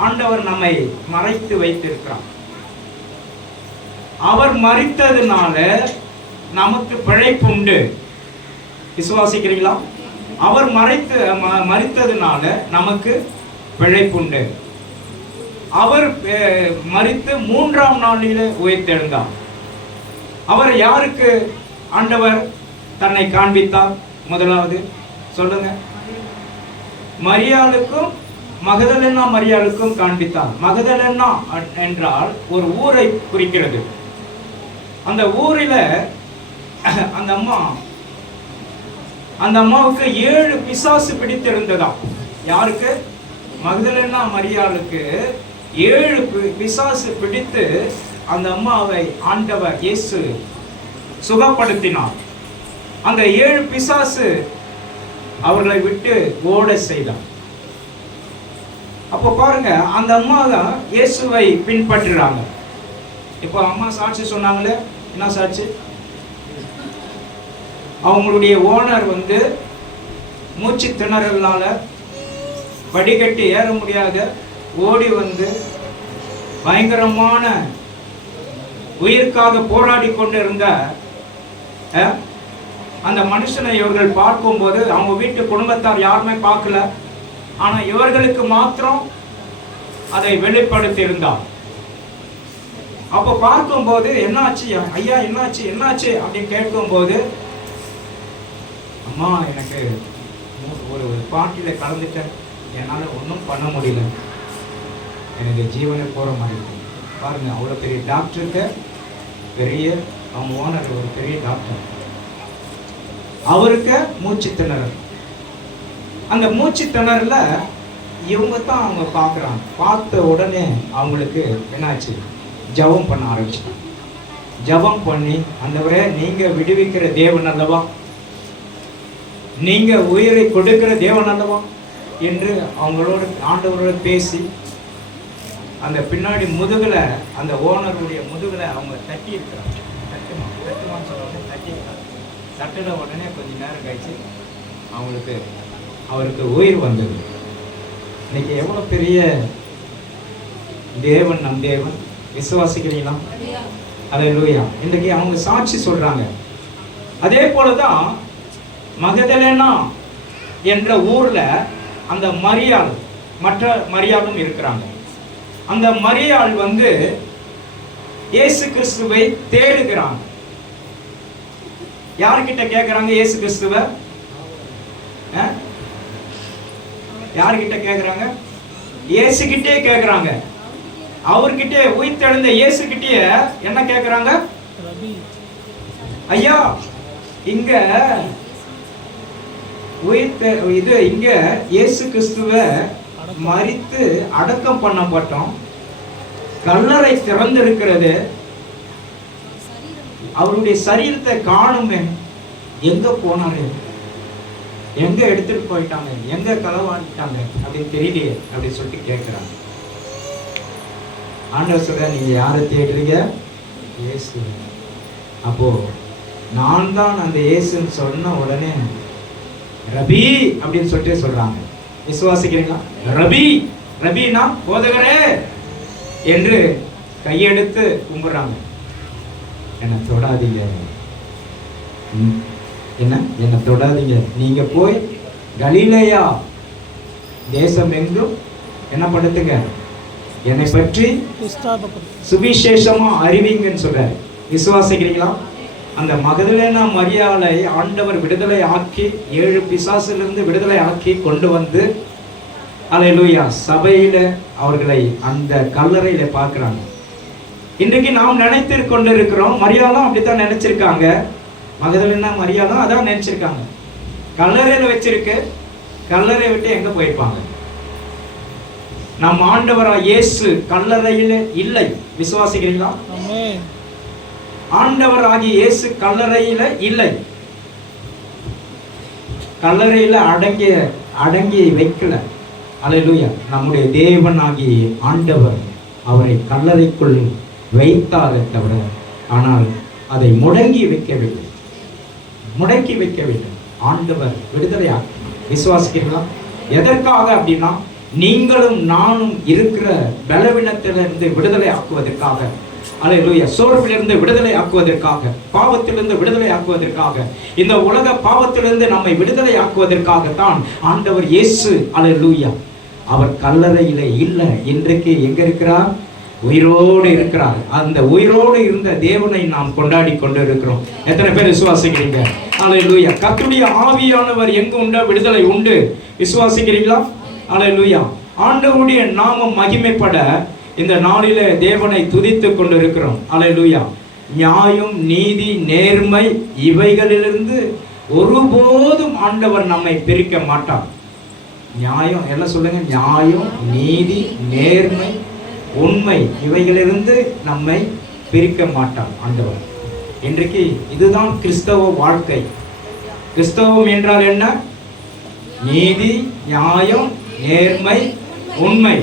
ஆண்டவர் நம்மை மறைத்து வைத்திருக்கிறார். அவர் மரித்ததுனால நமக்கு பிழைப்பு உண்டு. விசுவாசிக்கிறீங்களா? அவர் மரித்ததுனால நமக்கு பிழைப்பு உண்டு. அவர் மரித்து 3ஆம் நாளிலே உயிர்த்தெழுந்தார். அவர் யாருக்கு ஆண்டவர் தன்னை காண்பித்தார்? முதலாவது சொல்லுங்க. மரியாளுக்கும், மகதலேனா மரியாளுக்கும் காண்பித்தார். மகதலேனா என்றால் ஒரு ஊரை குறிக்கிறது. அந்த ஊரில அந்த அம்மாவுக்கு 7 பிசாசு பிடித்திருந்ததாம். யாருக்கு? மகதலேனா மரியாளுக்கு 7 பிசாசு பிடித்து அந்த அம்மாவை ஆண்டவர் இயேசு சுகப்படுத்தினார். அந்த 7 பிசாசு அவர்களை விட்டு ஓட செய்தார். அப்போ பாருங்க, அந்த அம்மா தான் இயேசுவை பின்பற்றுறாங்க. இப்போ அம்மா சாட்சி சொன்னாங்களே, என்ன சாட்சி? அவங்களுடைய ஓனர் மூச்சு திணறலால வடிகட்டி ஏற முடியாத ஓடி பயங்கரமான உயிருக்காக போராடி கொண்டிருந்த அந்த மனுஷனை இவர்கள் பார்க்கும்போது அவங்க வீட்டு குடும்பத்தார் யாருமே பார்க்கல. ஆனா இவர்களுக்கு மாத்திரம் அதை வெளிப்படுத்தி இருந்தார். அப்ப பார்க்கும்போது என்னாச்சு ஐயா, என்னாச்சு அப்படின்னு கேட்கும்போது, அம்மா எனக்கு ஒரு பாட்டில கலந்துட்டேன், என்னால ஒன்றும் பண்ண முடியல, எனக்கு ஜீவனை போற மாதிரி. பாருங்க, அவ்வளோ பெரிய டாக்டருக்கு, அவங்க ஓனர் ஒரு பெரிய டாக்டர், அவருக்கு மூச்சு திணறல். அந்த மூச்சு திணறல இவங்க தான் அவங்க பார்க்குறாங்க. பார்த்த உடனே அவங்களுக்கு என்னாச்சு? ஜெபம் பண்ண ஆரம்பிச்சு. ஜெபம் பண்ணி, ஆண்டவரே நீங்க விடுவிக்கிற தேவன் அல்லவா, நீங்க உயிரை கொடுக்கிற தேவன் அல்லவா என்று அவங்களோட ஆண்டவரோட பேசி, அந்த பின்னாடி முதுகுல, அந்த ஓனருடைய முதுகுல அவங்க தட்டி இருக்கிறாங்க. தட்டுமான்னு சொல்லுவாங்க, தட்டி இருக்காங்க. தட்டுன உடனே கொஞ்ச நேரம் கழிச்சு அவருக்கு உயிர் வந்தது. இன்னைக்கு எவ்வளவு பெரிய தேவன் நம் தேவன். விசுவாசிக்கிறீங்களா? அல்லேலூயா. இன்றைக்கு அவங்க சாட்சி சொல்றாங்க. அதே போலதான் மகதலேனா என்ற ஊர்ல அந்த மரியாள், மற்ற மரியாளும் இருக்கிறாங்க. அந்த மரியாள் இயேசு கிறிஸ்துவை தேடுகிறாங்க. யார்கிட்ட கேட்கிறாங்க? இயேசு கிறிஸ்துவ யார்கிட்ட கேட்கிறாங்க? இயேசு கிட்டே கேட்கிறாங்க. அவர்கிட்ட, உயிர்த்தெழுந்த இயேசு கிட்டே என்ன கேட்கிறாங்க? ஐயா, இங்க இங்க இயேசு கிறிஸ்துவ மரித்து அடக்கம் பண்ணப்பட்டோம், கல்லறை திறந்திருக்கிறது, அவருடைய சரீரத்தை காணுமே, எங்க போனாரு, எங்க எடுத்துட்டு போயிட்டாங்க, எங்க களவாடிட்டாங்க அப்படின்னு தெரியலையே அப்படின்னு சொல்லிட்டு கேட்கிறாங்க. ஆண்டவர் சொல்ற, நீங்க யாரை தேடுறீங்க? இயேசு. அப்போ நான் தான் அந்த இயேசுன்னு சொன்ன உடனே ரபி அப்படின்னு சொல்லிட்டு சொல்றாங்க. விசுவாசிக்கிறீங்களா? ரபி, ரபினா போதகரே என்று கையெடுத்து கும்பிடுறாங்க. என்னை தொடாதீங்க, என்னை தொடாதீங்க, நீங்க போய் கலிலேயா தேசம் எங்கும் என்ன படுத்துங்க, என்னை பற்றி சுவிசேஷமா அறிவிங்கன்னு சொல்றாரு. விசுவாசிக்கிறீங்களா? அந்த மகதலேனா மரியாளை ஆண்டவர் விடுதலை ஆக்கி, 7 பிசாசிலிருந்து விடுதலை ஆக்கி கொண்டு வந்து, அல்லேலூயா, சபையில அவர்களை அந்த கல்லறையில பார்க்கிறாங்க. இன்றைக்கு நாம் நினைத்து கொண்டிருக்கிறோம், மரியாளும் அப்படித்தான் நினைச்சிருக்காங்க. மகதலேனா மரியாளும் அதான் நினைச்சிருக்காங்க. கல்லறையில வச்சிருக்கு, கல்லறை விட்டு எங்க போயிருப்பாங்க? நம் ஆண்டவராய் இயேசு கல்லறையில இல்லை. விசுவாசிக்கிறீங்களா? ஆண்டவராகிய இயேசு கல்லறையில இல்லை. கல்லறையில அடங்கி வைக்கல. அல்லேலூயா. நம்முடைய தேவனாகிய ஆண்டவர் அவரை கல்லறைக்குள் வைத்தாரே தவிர, ஆனால் அதை முடக்கி வைக்கவில்லை. ஆண்டவர் விடுதலையாக. விசுவாசிக்கிறீங்களா? எதற்காக அப்படின்னா, நீங்களும் நானும் இருக்கிற பலவீனத்திலிருந்து விடுதலை ஆக்குவதற்காக, அல்லேலூயா, சோர்விலிருந்து விடுதலை ஆக்குவதற்காக, பாவத்திலிருந்து விடுதலை ஆக்குவதற்காக, இந்த உலக பாவத்திலிருந்து நம்மை விடுதலை ஆக்குவதற்காகத்தான் ஆண்டவர் இயேசு, அல்லேலூயா, அவர் கல்லறையில இல்லை. இன்றைக்கு எங்க இருக்கிறார்? உயிரோடு இருக்கிறார். அந்த உயிரோடு இருந்த தேவனை நாம் கொண்டாடி கொண்டு இருக்கிறோம். எத்தனை பேர் விசுவாசிக்கிறீங்க? அல்லேலூயா. கர்த்தருடைய ஆவியானவர் எங்க உண்டோ விடுதலை உண்டு. விசுவாசிக்கிறீங்களா? அல்லேலூயா. ஆண்டவருடைய நாமம் மகிமைப்பட இந்த நாளிலே தேவனை துதித்து கொண்டிருக்கிறோம். அல்லேலூயா. நியாயம், நீதி, நேர்மை இவைகளிலிருந்து ஒருபோதும் ஆண்டவர் நம்மை பிரிக்க மாட்டார். நியாயம் எல்லாம் சொல்லுங்க. நியாயம், நீதி, நேர்மை, உண்மை இவைகளிலிருந்து நம்மை பிரிக்க மாட்டார் ஆண்டவர். இன்றைக்கு இதுதான் கிறிஸ்தவ வாழ்க்கை. கிறிஸ்தவம் என்றால் என்ன? நீதி, நியாயம், நேர்மை, உண்மை.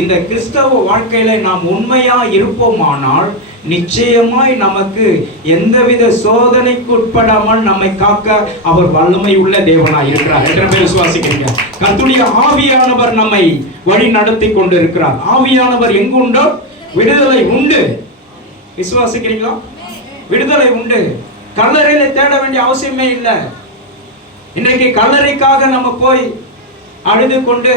இந்த கிறிஸ்தவ வாழ்க்கையில நாம் உண்மையா இருப்போமானால் நிச்சயமாய் நமக்கு எந்தவித சோதனைக்கு உட்படாமல் நம்மை காக்க அவர் வல்லமை உள்ள தேவனாய் இருக்கிறார். எத்தனை பேர் விசுவாசிக்கிறீங்க? கர்த்தருடைய ஆவியானவர் நம்மை வழி நடத்தி கொண்டு இருக்கிறார். ஆவியானவர் எங்கு உண்டோ விடுதலை உண்டு. விசுவாசிக்கிறீங்களா? விடுதலை உண்டு. கல்லறையில தேட வேண்டிய அவசியமே இல்லை. இன்னைக்கு கல்லறைக்காக நம்ம போய் அழுது கொண்டு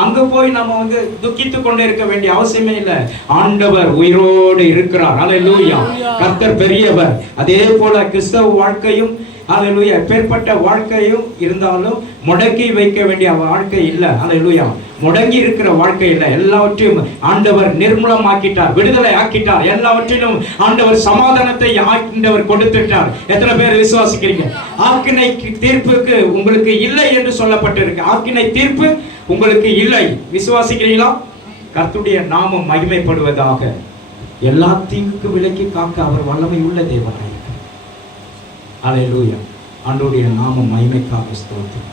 அங்க போய் நம்ம துக்கித்து கொண்டு இருக்க வேண்டிய அவசியமே இல்லை. ஆண்டவர் உயிரோடு இருக்கிறார். அல்லேலூயா. கர்த்தர் பெரியவர். அதே போல கிறிஸ்தவ வாழ்க்கையும், அல்லேலூயா, எப்பேற்பட்ட வாழ்க்கையும் இருந்தாலும் முடக்கி வைக்க வேண்டிய வாழ்க்கை இல்லை. அல்லேலூயா. முடங்கி இருக்கிற வாழ்க்கை இல்லை. எல்லாவற்றையும் ஆண்டவர் நிர்மூலமாக்கிட்டார், விடுதலை ஆக்கிட்டார். எல்லாவற்றிலும் ஆண்டவர் சமாதானத்தை ஆண்டவர் கொடுத்துட்டார். எத்தனை பேர் விசுவாசிக்கிறீங்க? ஆக்கினை தீர்ப்புக்கு உங்களுக்கு இல்லை என்று சொல்லப்பட்டிருக்கு. ஆக்கினை தீர்ப்பு உங்களுக்கு இல்லை. விசுவாசிக்கிறீங்களா? கர்த்தருடைய நாமம் மகிமைப்படுவதாக. எல்லா தீங்குக்கு விலக்கி காக்க அவர் வல்லமை உள்ள தேவனாய். அல்லேலூயா. ஆண்டவருடைய நாமம் மகிமைக்காக ஸ்தோத்திரம்.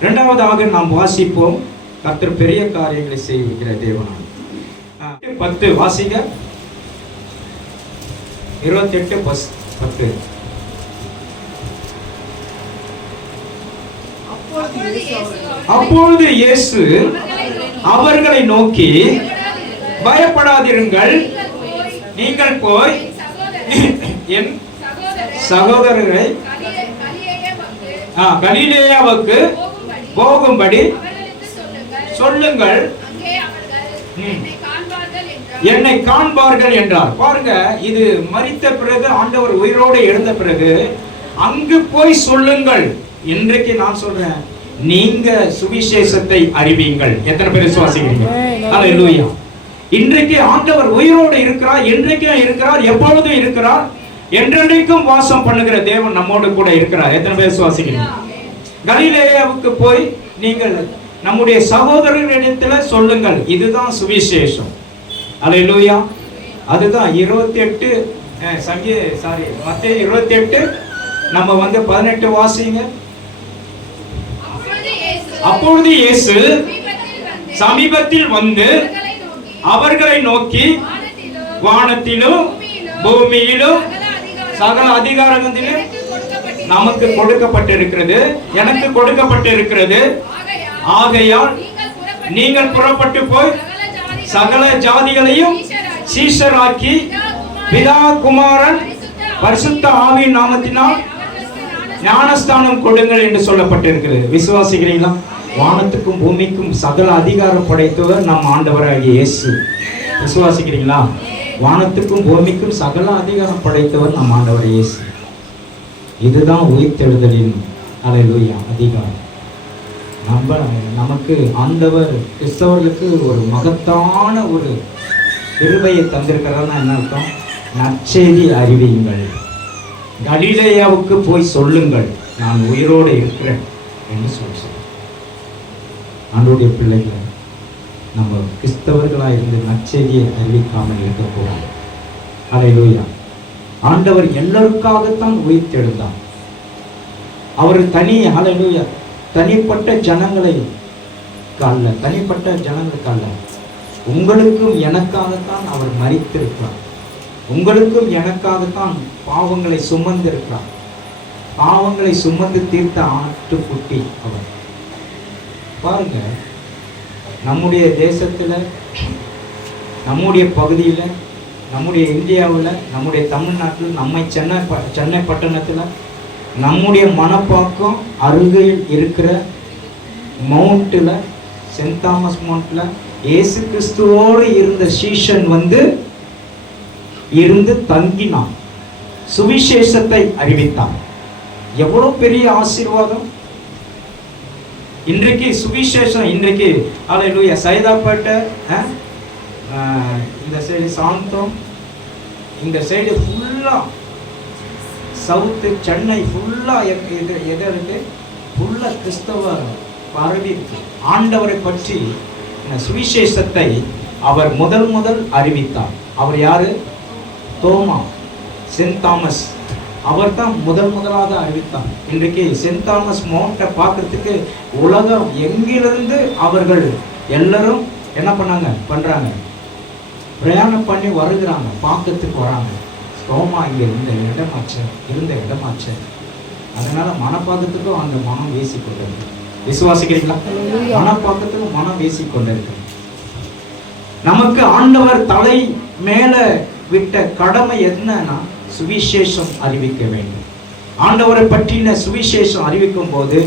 இரண்டாவதாக நாம் வாசிப்போம், கர்த்தர் பெரிய காரியங்களை செய்கிற தேவனாய். 10 வாசிங்க. 28:10. அப்பொழுது இயேசு அவர்களை நோக்கி, பயப்படாதிருங்கள், நீங்கள் போய் என் சகோதரரை கலிலேயாவுக்கு போகும்படி சொல்லுங்கள், என்னை காண்பார்கள் என்றார். பாருங்க, இது மரித்த பிறகு, ஆண்டவர் உயிரோடு எழுந்த பிறகு அங்கு போய் சொல்லுங்கள். இன்றைக்கு நான் சொல்றேன், நீங்க சுவிசேஷத்தை அறிவீங்கள். எத்தனை பேர் விசுவாசிக்கிறீங்க? அல்லேலூயா. இன்றைக்கு ஆண்டவர் உயிரோடு இருக்கிறார். என்றைக்கும் இருக்கிறார், எப்பொழுதும் இருக்கிறார். என்றென்றைக்கும் வாசம் பண்ணுகிற தேவன் நம்மோடு கூட இருக்கிறார். எத்தனை பேர் விசுவாசிக்கிறீங்க? கலிலேயாவுக்கு போய் நீங்கள் நம்முடைய சகோதரர்களிடத்துல சொல்லுங்கள். இதுதான் சுவிசேஷம். அல்லேலூயா. அதுதான் 28 மத்தேயு 28 நம்ம 18 வாசிங்க. அப்பொழுது இயேசு சமீபத்தில் வந்து அவர்களை நோக்கி, வானத்திலும் பூமியிலும் சகல அதிகாரங்களிலும் நமக்கு கொடுக்கப்பட்டிருக்கிறது, எனக்கு கொடுக்கப்பட்டிருக்கிறது. ஆகையால் நீங்கள் புறப்பட்டு போய் சகல ஜாதிகளையும் சீஷராக்கி பிதா, குமாரன், பரிசுத்த ஆவியின் நாமத்தினால் ஞானஸ்தானம் கொடுங்கள் என்று சொல்லப்பட்டிருக்கிறது. விசுவாசிக்கிறீங்களா? வானத்துக்கும் பூமிக்கும் சகல அதிகாரம் படைத்தவர் நம் ஆண்டவராகிய இயேசு. விசுவாசிக்கிறீங்களா? வானத்துக்கும் பூமிக்கும் சகல அதிகாரம் படைத்தவர் நம் ஆண்டவர் இயேசு. இதுதான் உயிர்த்தெழுதலின் அல்லேலூயா அதிகாரம். நமக்கு ஆண்டவர் கிறிஸ்தவர்களுக்கு ஒரு மகத்தான ஒரு கிருபையை தந்திருக்கிறதா என்ன அர்த்தம்? நற்செய்தி அறிவியுங்கள், கலிலேயாவுக்கு போய் சொல்லுங்கள், நான் உயிரோடு இருக்கிறேன் என்று சொல்லி. ஆண்டவருடைய பிள்ளைகளை நம்ம கிறிஸ்தவர்களாக இருந்து நற்செய்தியை அறிவிக்காமல் இருக்கக்கூடாது. அல்லேலூயா. ஆண்டவர் எல்லாருக்காகத்தான் உயிர்த்தெழுந்தார். அவர் அல்லேலூயா, தனிப்பட்ட ஜனங்களுக்கு அல்ல, உங்களுக்கும் எனக்காகத்தான் அவர் மரித்திருக்கிறார். உங்களுக்கும் எனக்காகத்தான் பாவங்களை சுமந்திருக்கிறார். பாவங்களை சுமந்து தீர்த்த ஆட்டுக்குட்டி அவர். பாருங்க, நம்முடைய தேசத்துல, நம்முடைய பகுதியில, நம்முடைய இந்தியாவில், நம்முடைய தமிழ்நாட்டில், நம்ம சென்னை பட்டணத்தில், நம்முடைய மணப்பாக்கம் அருகில் இருக்கிற மவுண்ட்டில், சென்ட் தாமஸ் மவுண்ட்ல இயேசு கிறிஸ்துவோடு இருந்த சீஷன் இருந்து தங்கினான், சுவிசேஷத்தை அறிவித்தான். எவ்வளவு பெரிய ஆசீர்வாதம்! இன்றைக்கு சுவிசேஷம், இன்றைக்கு அல்லேலூயா, சைதாப்பேட்டை, இந்த சைடு சாந்தம், இந்த சைடு ஃபுல்லா சவுத்து சென்னை ஃபுல்லா எது இருக்கு, ஃபுல்லா கிறிஸ்தவ பரவி இருக்கு. ஆண்டவரை பற்றி சுவிசேஷத்தை அவர் முதல் அறிவித்தார். அவர் யாரு? தோமா, சென்ட் தாமஸ். அவர் தான் முதலாக அறிவித்தார். இன்றைக்கு சென்ட் தாமஸ் மவுண்ட்டை பார்க்கறதுக்கு உலகம் எங்கிலிருந்து அவர்கள் எல்லாரும் என்ன பண்றாங்க, பிரயாணம் பண்ணி வருகிறாங்க, பார்க்கறதுக்கு வராங்க. தோமா இங்க இருந்த இடமாச்சு. அதனால மனப்பாக்கத்துக்கும் அந்த மனம் வீசிக்கொண்டிருக்கு. விசுவாசிக்கிறீங்களா? மனப்பாக்கத்துக்கும் மனம் வீசிக்கொண்டிருக்கு. நமக்கு ஆண்டவர் தலை மேல விட்ட கடமை என்னன்னா, சுவிசேஷம் அறிவிக்க வேண்டும். ஆண்டவரை பற்றின சுவிசேஷம் அறிவிக்கும் போது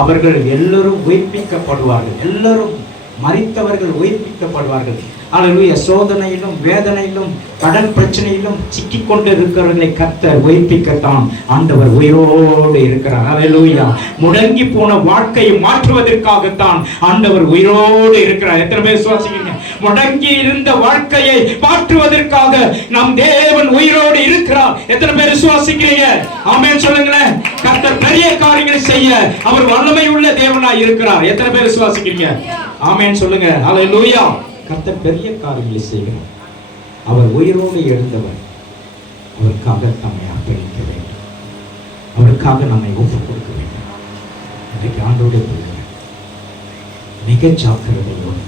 அவர்கள் எல்லோரும் உயிர்ப்பிக்கப்படுவார்கள். எல்லாரும் மரித்தவர்கள் உயிர்ப்பிக்கப்படுவார்கள். அல்லேலூயா. சோதனையிலும் வேதனையிலும் கடன் பிரச்சனையிலும் சிக்கிக் கொண்டு இருக்கிறவர்களை கர்த்தர் உயிர்ப்பிக்கத்தான் ஆண்டவர் உயிரோடு இருக்கிறார். அல்லேலூயா. முடங்கி போன வாழ்க்கையை மாற்றுவதற்காகத்தான் ஆண்டவர் உயிரோடு இருக்கிறார். எத்தனை பேர் விசுவாசிக்கிறீங்க? முடங்கி இருந்த வாழ்க்கையை மாற்றுவதற்காக நம் தேவன் உயிரோடு இருக்கிறார். எத்தனை பேர் விசுவாசிக்கிறீங்க? ஆமென் சொல்லுங்களேன். கர்த்தர் பெரிய காரியங்களை செய்ய அவர் வல்லமை உள்ள தேவனாய் இருக்கிறார். எத்தனை பேர் விசுவாசிக்கிறீங்க? ஆமென் சொல்லுங்க. அல்லேலூயா. கர்த்தர் பெரிய காரியங்களை செய்கிறார். அவர் உயிரோடு எழுந்தவர். அவருக்காக நம்மை அர்ப்பணிக்க வேண்டும். அவருக்காக நம்மை ஒப்புக் கொடுக்க வேண்டும். இன்றைக்கு ஆண்டோடு பிள்ளைகள் மிக ஜாக்கிரதையோடு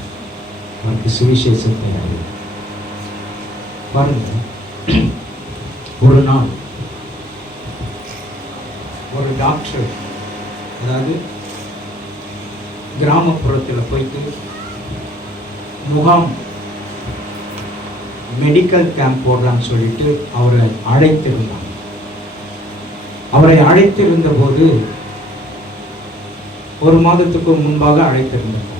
அவருக்கு சுவிசேஷத்தை அறிவு. பாருங்க, ஒரு நாள் ஒரு டாக்டர், அதாவது கிராமப்புறத்தில் போயிட்டு முகாம் மெடிக்கல் கேம்ப் போடுறான்னு சொல்லிட்டு அவரை அழைத்திருந்தாங்க. அவரை அழைத்திருந்த போது ஒரு மாதத்துக்கு முன்பாக அழைத்திருந்தாங்க.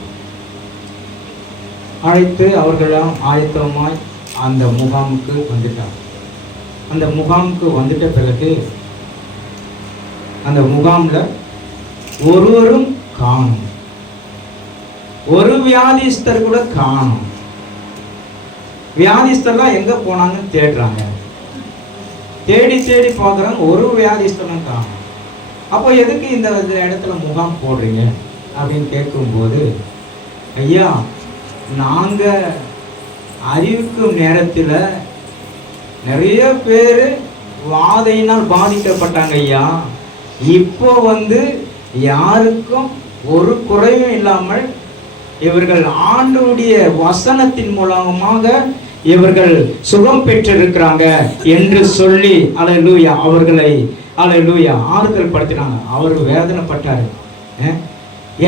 அழைத்து அவர்களாம் ஆயத்தமாய் அந்த முகாமுக்கு வந்துட்டாங்க. அந்த முகாமுக்கு வந்துட்ட பிறகு அந்த முகாம்ல ஒருவரும் காணும், ஒரு வியாதிஸ்தர் கூட காணும். வியாதிஸ்தர்லாம் எங்க போனாங்கன்னு தேடுறாங்க. தேடி பார்க்குறாங்க, ஒரு வியாதிஸ்தரும் காணும். அப்போ எதுக்கு இந்த இடத்துல முகாம் போடுறீங்க அப்படின்னு கேட்கும்போது, ஐயா, நாங்க அறிவிக்கும் நேரத்தில் நிறைய பேர் வாதையினால் பாதிக்கப்பட்டாங்க ஐயா. இப்போ யாருக்கும் ஒரு குறையும் இல்லாமல் இவர்கள் ஆண்டவருடைய வசனத்தின் மூலமாக இவர்கள் சுகம் பெற்றிருக்கிறாங்க என்று சொல்லி அல்லேலூயா அவர்களை அல்லேலூயா ஆறுதல் படுத்தினாங்க. அவர் வேதனைப்பட்டாரு.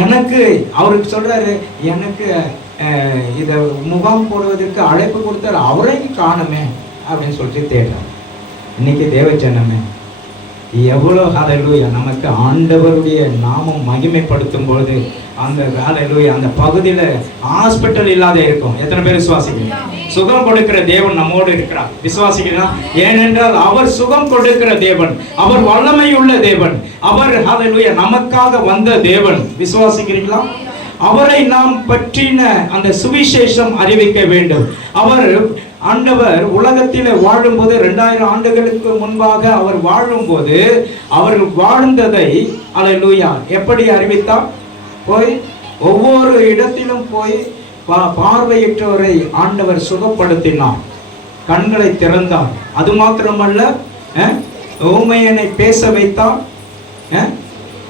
எனக்கு அவருக்கு சொல்றாரு, எனக்கு இதை முகாம் போடுவதற்கு அழைப்பு கொடுத்தாரு, அவரையும் காணுமே அப்படின்னு சொல்லிட்டு தேடுறாரு. இன்னைக்கு தேவச்சனமே எவ்வளோ ஹல்லேலூயா நமக்கு ஆண்டவருடைய நாமம் மகிமைப்படுத்தும் பொழுது அந்த ஹல்லேலூயா அந்த பகுதியில் ஹாஸ்பிட்டல் இல்லாத இருக்கும். எத்தனை பேர் விசுவாசிக்கிறீங்க? சுகம் கொடுக்கிற தேவன் நம்மோடு இருக்கிறார். விசுவாசிக்கிறீங்களா? ஏனென்றால் அவர் சுகம் கொடுக்கிற தேவன், அவர் வல்லமை உள்ள தேவன், அவர் ஹல்லேலூயா நமக்காக வந்த தேவன். விசுவாசிக்கிறீங்களா? அவரை நாம் பற்றின அந்த சுவிசேஷம் அறிவிக்க வேண்டும். அவர் ஆண்டவர் உலகத்திலே வாழும்போது 2000 ஆண்டுகளுக்கு முன்பாக அவர் வாழும்போது அவர் வாழ்ந்ததை அல்லேலூயா எப்படி அறிவித்தார்? போய் ஒவ்வொரு இடத்திலும் போய் பார்வையற்றவரை ஆண்டவர் சுகப்படுத்தினார், கண்களை திறந்தார். அது மாத்திரமல்ல, ஊமையனை பேச வைத்தார்,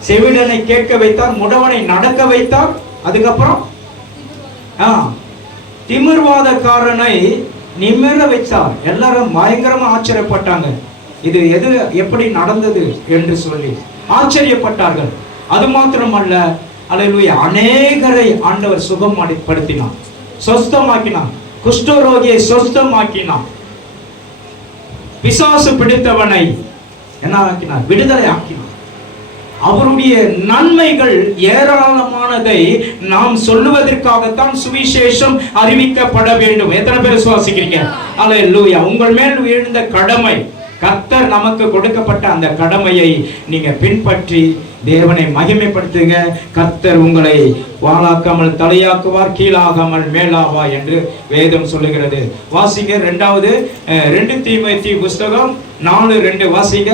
செவிடனை கேட்க வைத்தார், முடவனை நடக்க வைத்தார். அதுக்கப்புறம் திமிர்வாதக்காரனை நிமிர வைத்தார். எல்லாரும் பயங்கரமா ஆச்சரியப்பட்டாங்க, இது எப்படி நடந்தது என்று சொல்லி ஆச்சரியப்பட்டார்கள். அது மாத்திரமல்ல, அல்லேலூயா, அநேகரை ஆண்டவர் சுகப்படுத்தினார், சொஸ்தமாக்கினார். குஷ்டரோகியை சொஸ்தமாக்கினார். பிசாசு பிடித்தவனை என்ன ஆக்கினார்? விடுதலை ஆக்கினார். அவருடைய நன்மைகள் ஏராளமானதை நாம் சொல்லுவதற்காகத்தான் சுவிசேஷம் அறிவிக்கப்பட வேண்டும். எத்தனை பேர் விசுவாசிக்கிறீங்க? அல்லேலூயா. உங்கள் மேல் விழுந்த கடமை, கர்த்தர் நமக்கு கொடுக்கப்பட்ட அந்த கடமையை நீங்க பின்பற்றி தேவனை மகிமைப்படுத்துங்க. கர்த்தர் உங்களை வாளாக்காமல் தலையாக்குவார், கீழாகாமல் மேலாவா என்று வேதம் சொல்லுகிறது. வாசிங்க 2 தீமோத்தேயு புஸ்தகம் 4:2 வாசிங்க.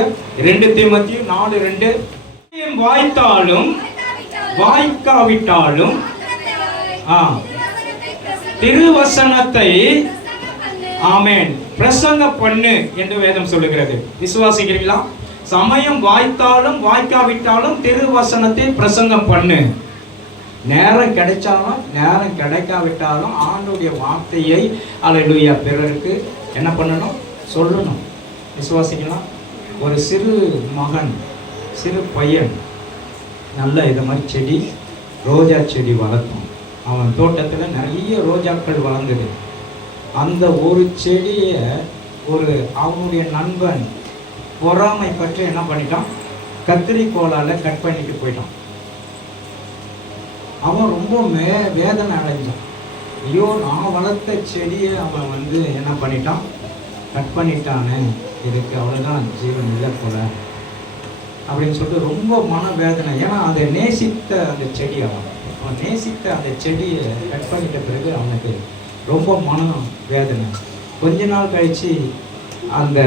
2 தீமோத்தேயு 4:2. வாய்த்தாலும் வாய்க்காவிட்டாலும் திருவசனத்தை ஆமென் பிரசங்க பண்ணு என்று வேதம் சொல்லுகிறது. விசுவாசிக்கிறீங்களா? சமயம் வாய்த்தாலும் வாய்க்காவிட்டாலும் திருவசனத்தை பிரசங்கம் பண்ணு. நேரம் கிடைச்சாலும் நேரம் கிடைக்காவிட்டாலும் ஆண்டவருடைய வார்த்தையை அல்லேலூயா பிறருக்கு என்ன பண்ணணும்? சொல்லணும். விசுவாசிக்கலாம். ஒரு சிறு மகன், சிறு பையன் நல்ல இதை மாதிரி செடி, ரோஜா செடி வளர்த்தான். அவன் தோட்டத்தில் நிறைய ரோஜாக்கள் வளர்ந்தது. அந்த ஒரு செடியை அவனுடைய நண்பன் பொறாமை பற்றி என்ன பண்ணிட்டான்? கத்திரிக்கோளால கட் பண்ணிட்டு போயிட்டான். அவன் ரொம்ப வேதனை அடைஞ்சான். ஐயோ, நான் வளர்த்த செடியை அவன் என்ன பண்ணிட்டான்? கட் பண்ணிட்டானே, இதுக்கு அவ்வளோதான் ஜீவன் இல்லை போல அப்படின்னு சொல்லிட்டு ரொம்ப மனவேதனை. ஏன்னா அதை நேசித்த அந்த செடி, அவன் நேசித்த அந்த செடியை கட் பண்ணிட்ட பிறகு அவனுக்கு ரொம்ப மன வேதனை. கொஞ்ச நாள் கழிச்சு அந்த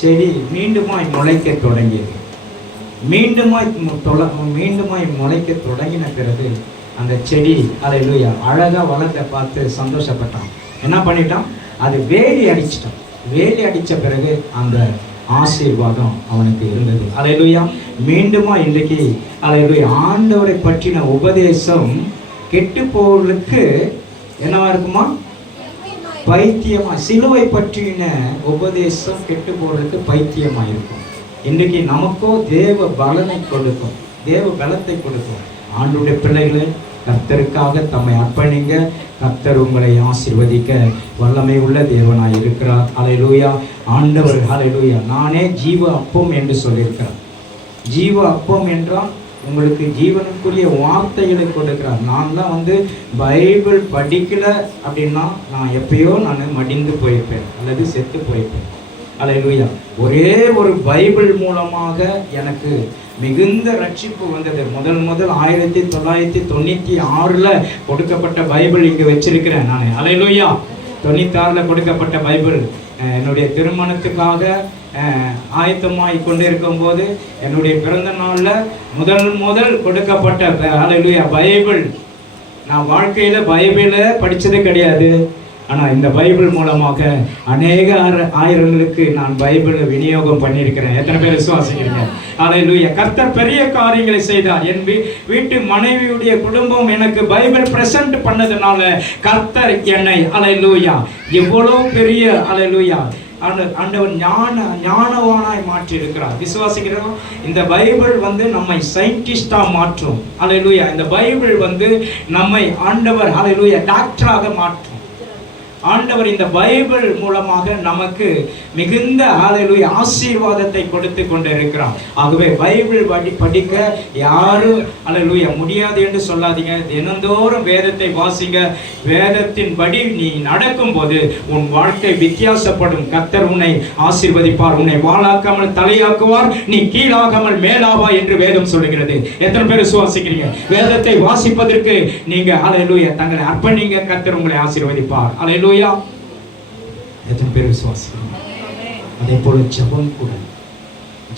செடி மீண்டுமாய் முளைக்க தொடங்கியது. மீண்டுமாய் முளைக்க தொடங்கின பிறகு அந்த செடி அல்லேலூயா அழகா வளர்ந்த பார்த்து சந்தோஷப்பட்டான். என்ன பண்ணிட்டான்? அது வேலி அடிச்சிட்டான். வேலி அடிச்ச பிறகு அந்த ஆசீர்வாதம் அவனுக்கு இருந்தது. அல்லேலூயா. மீண்டுமா இன்றைக்கு அல்லேலூயா ஆண்டவரை பற்றின உபதேசம் கெட்டு போவர்களுக்கு என்னவா இருக்குமா? பைத்தியமா. சிலுவை பற்றின உபதேசம் கெட்டு போவர்களுக்கு பைத்தியமா இருக்கும். இன்றைக்கு நமக்கோ தேவ பலனை கொடுக்கும், தேவ பலத்தை கொடுக்கும். ஆண்டவருடைய பிள்ளைகளை கர்த்தருக்காக தம்மை அர்ப்பணிங்க. கர்த்தர் உங்களை ஆசீர்வதிக்க வல்லமை உள்ள தேவனாய் இருக்கிறார். அல்லேலூயா. ஆண்டவர் அல்லேலூயா நானே ஜீவ அப்பம் என்று சொல்லியிருக்கிறார். ஜீவ அப்பம் என்றால் உங்களுக்கு ஜீவனுக்குரிய வார்த்தைகளை கொடுக்கிறார். நான் தான் பைபிள் படிக்கல அப்படின்னா நான் எப்பயோ மடிந்து போயிருப்பேன் அல்லது செத்து போயிருப்பேன். அல்லேலூயா. ஒரே ஒரு பைபிள் மூலமாக எனக்கு மிகுந்த ரட்சிப்பு வந்தது. முதல் 1996 கொடுக்கப்பட்ட பைபிள் இங்கே வச்சிருக்கிறேன் நான். அல்லேலூயா. 96 கொடுக்கப்பட்ட பைபிள் என்னுடைய திருமணத்துக்காக ஆயத்தமாய் கொண்டிருக்கும் போது என்னுடைய பிறந்த நாளில் முதல் கொடுக்கப்பட்ட அல்லேலூயா பைபிள். நான் வாழ்க்கையில் பைபிளை படித்தது கிடையாது. ஆனால் இந்த பைபிள் மூலமாக அநேக ஆயிரங்களுக்கு நான் பைபிளை விநியோகம் பண்ணியிருக்கிறேன். எத்தனை பேர் விசுவாசிக்கிறீங்க? அல்லேலூயா. கர்த்தர் பெரிய காரியங்களை செய்தார். என் வீட்டு மனைவியுடைய குடும்பம் எனக்கு பைபிள் பிரசன்ட் பண்ணதுனால கர்த்தர் என்னை அல்லேலூயா எவ்வளோ பெரிய அல்லேலூயா ஆண்டவர் ஞானவானாய் மாற்றி இருக்கிறார். விசுவாசிக்கிறோம். இந்த பைபிள் நம்மை சயின்டிஸ்டா மாற்றும். அல்லேலூயா. இந்த பைபிள் நம்மை ஆண்டவர் அல்லேலூயா டாக்டராக மாற்றும். ஆண்டவர் இந்த பைபிள் மூலமாக நமக்கு மிகுந்த அல்லேலூயா ஆசீர்வாதத்தை கொடுத்து கொண்டிருக்கிறார். ஆகவே பைபிள் படிக்க யாரும் அல்லேலூயா முடியாது என்று சொல்லாதீங்க. தினந்தோறும் வேதத்தை வாசிங்க. வேதத்தின் படி நீ நடக்கும்போது உன் வாழ்க்கை வித்தியாசப்படும். கர்த்தர் உன்னை ஆசீர்வதிப்பார். உன்னை வாளாக்காமல் தலையாக்குவார். நீ கீழாகாமல் மேலாவா என்று வேதம் சொல்லுகிறது. எத்தனை பேர் விசுவாசிக்கிறீங்க? வேதத்தை வாசிப்பதற்கு நீங்க அல்லேலூயா தங்களை அர்ப்பணிங்க. கர்த்தர் உங்களை ஆசீர்வதிப்பார். அல்லேலூயா. எத்தனை பேர் விசுவாசிக்கிறோம்? அதே போல ஜெபம் கூட,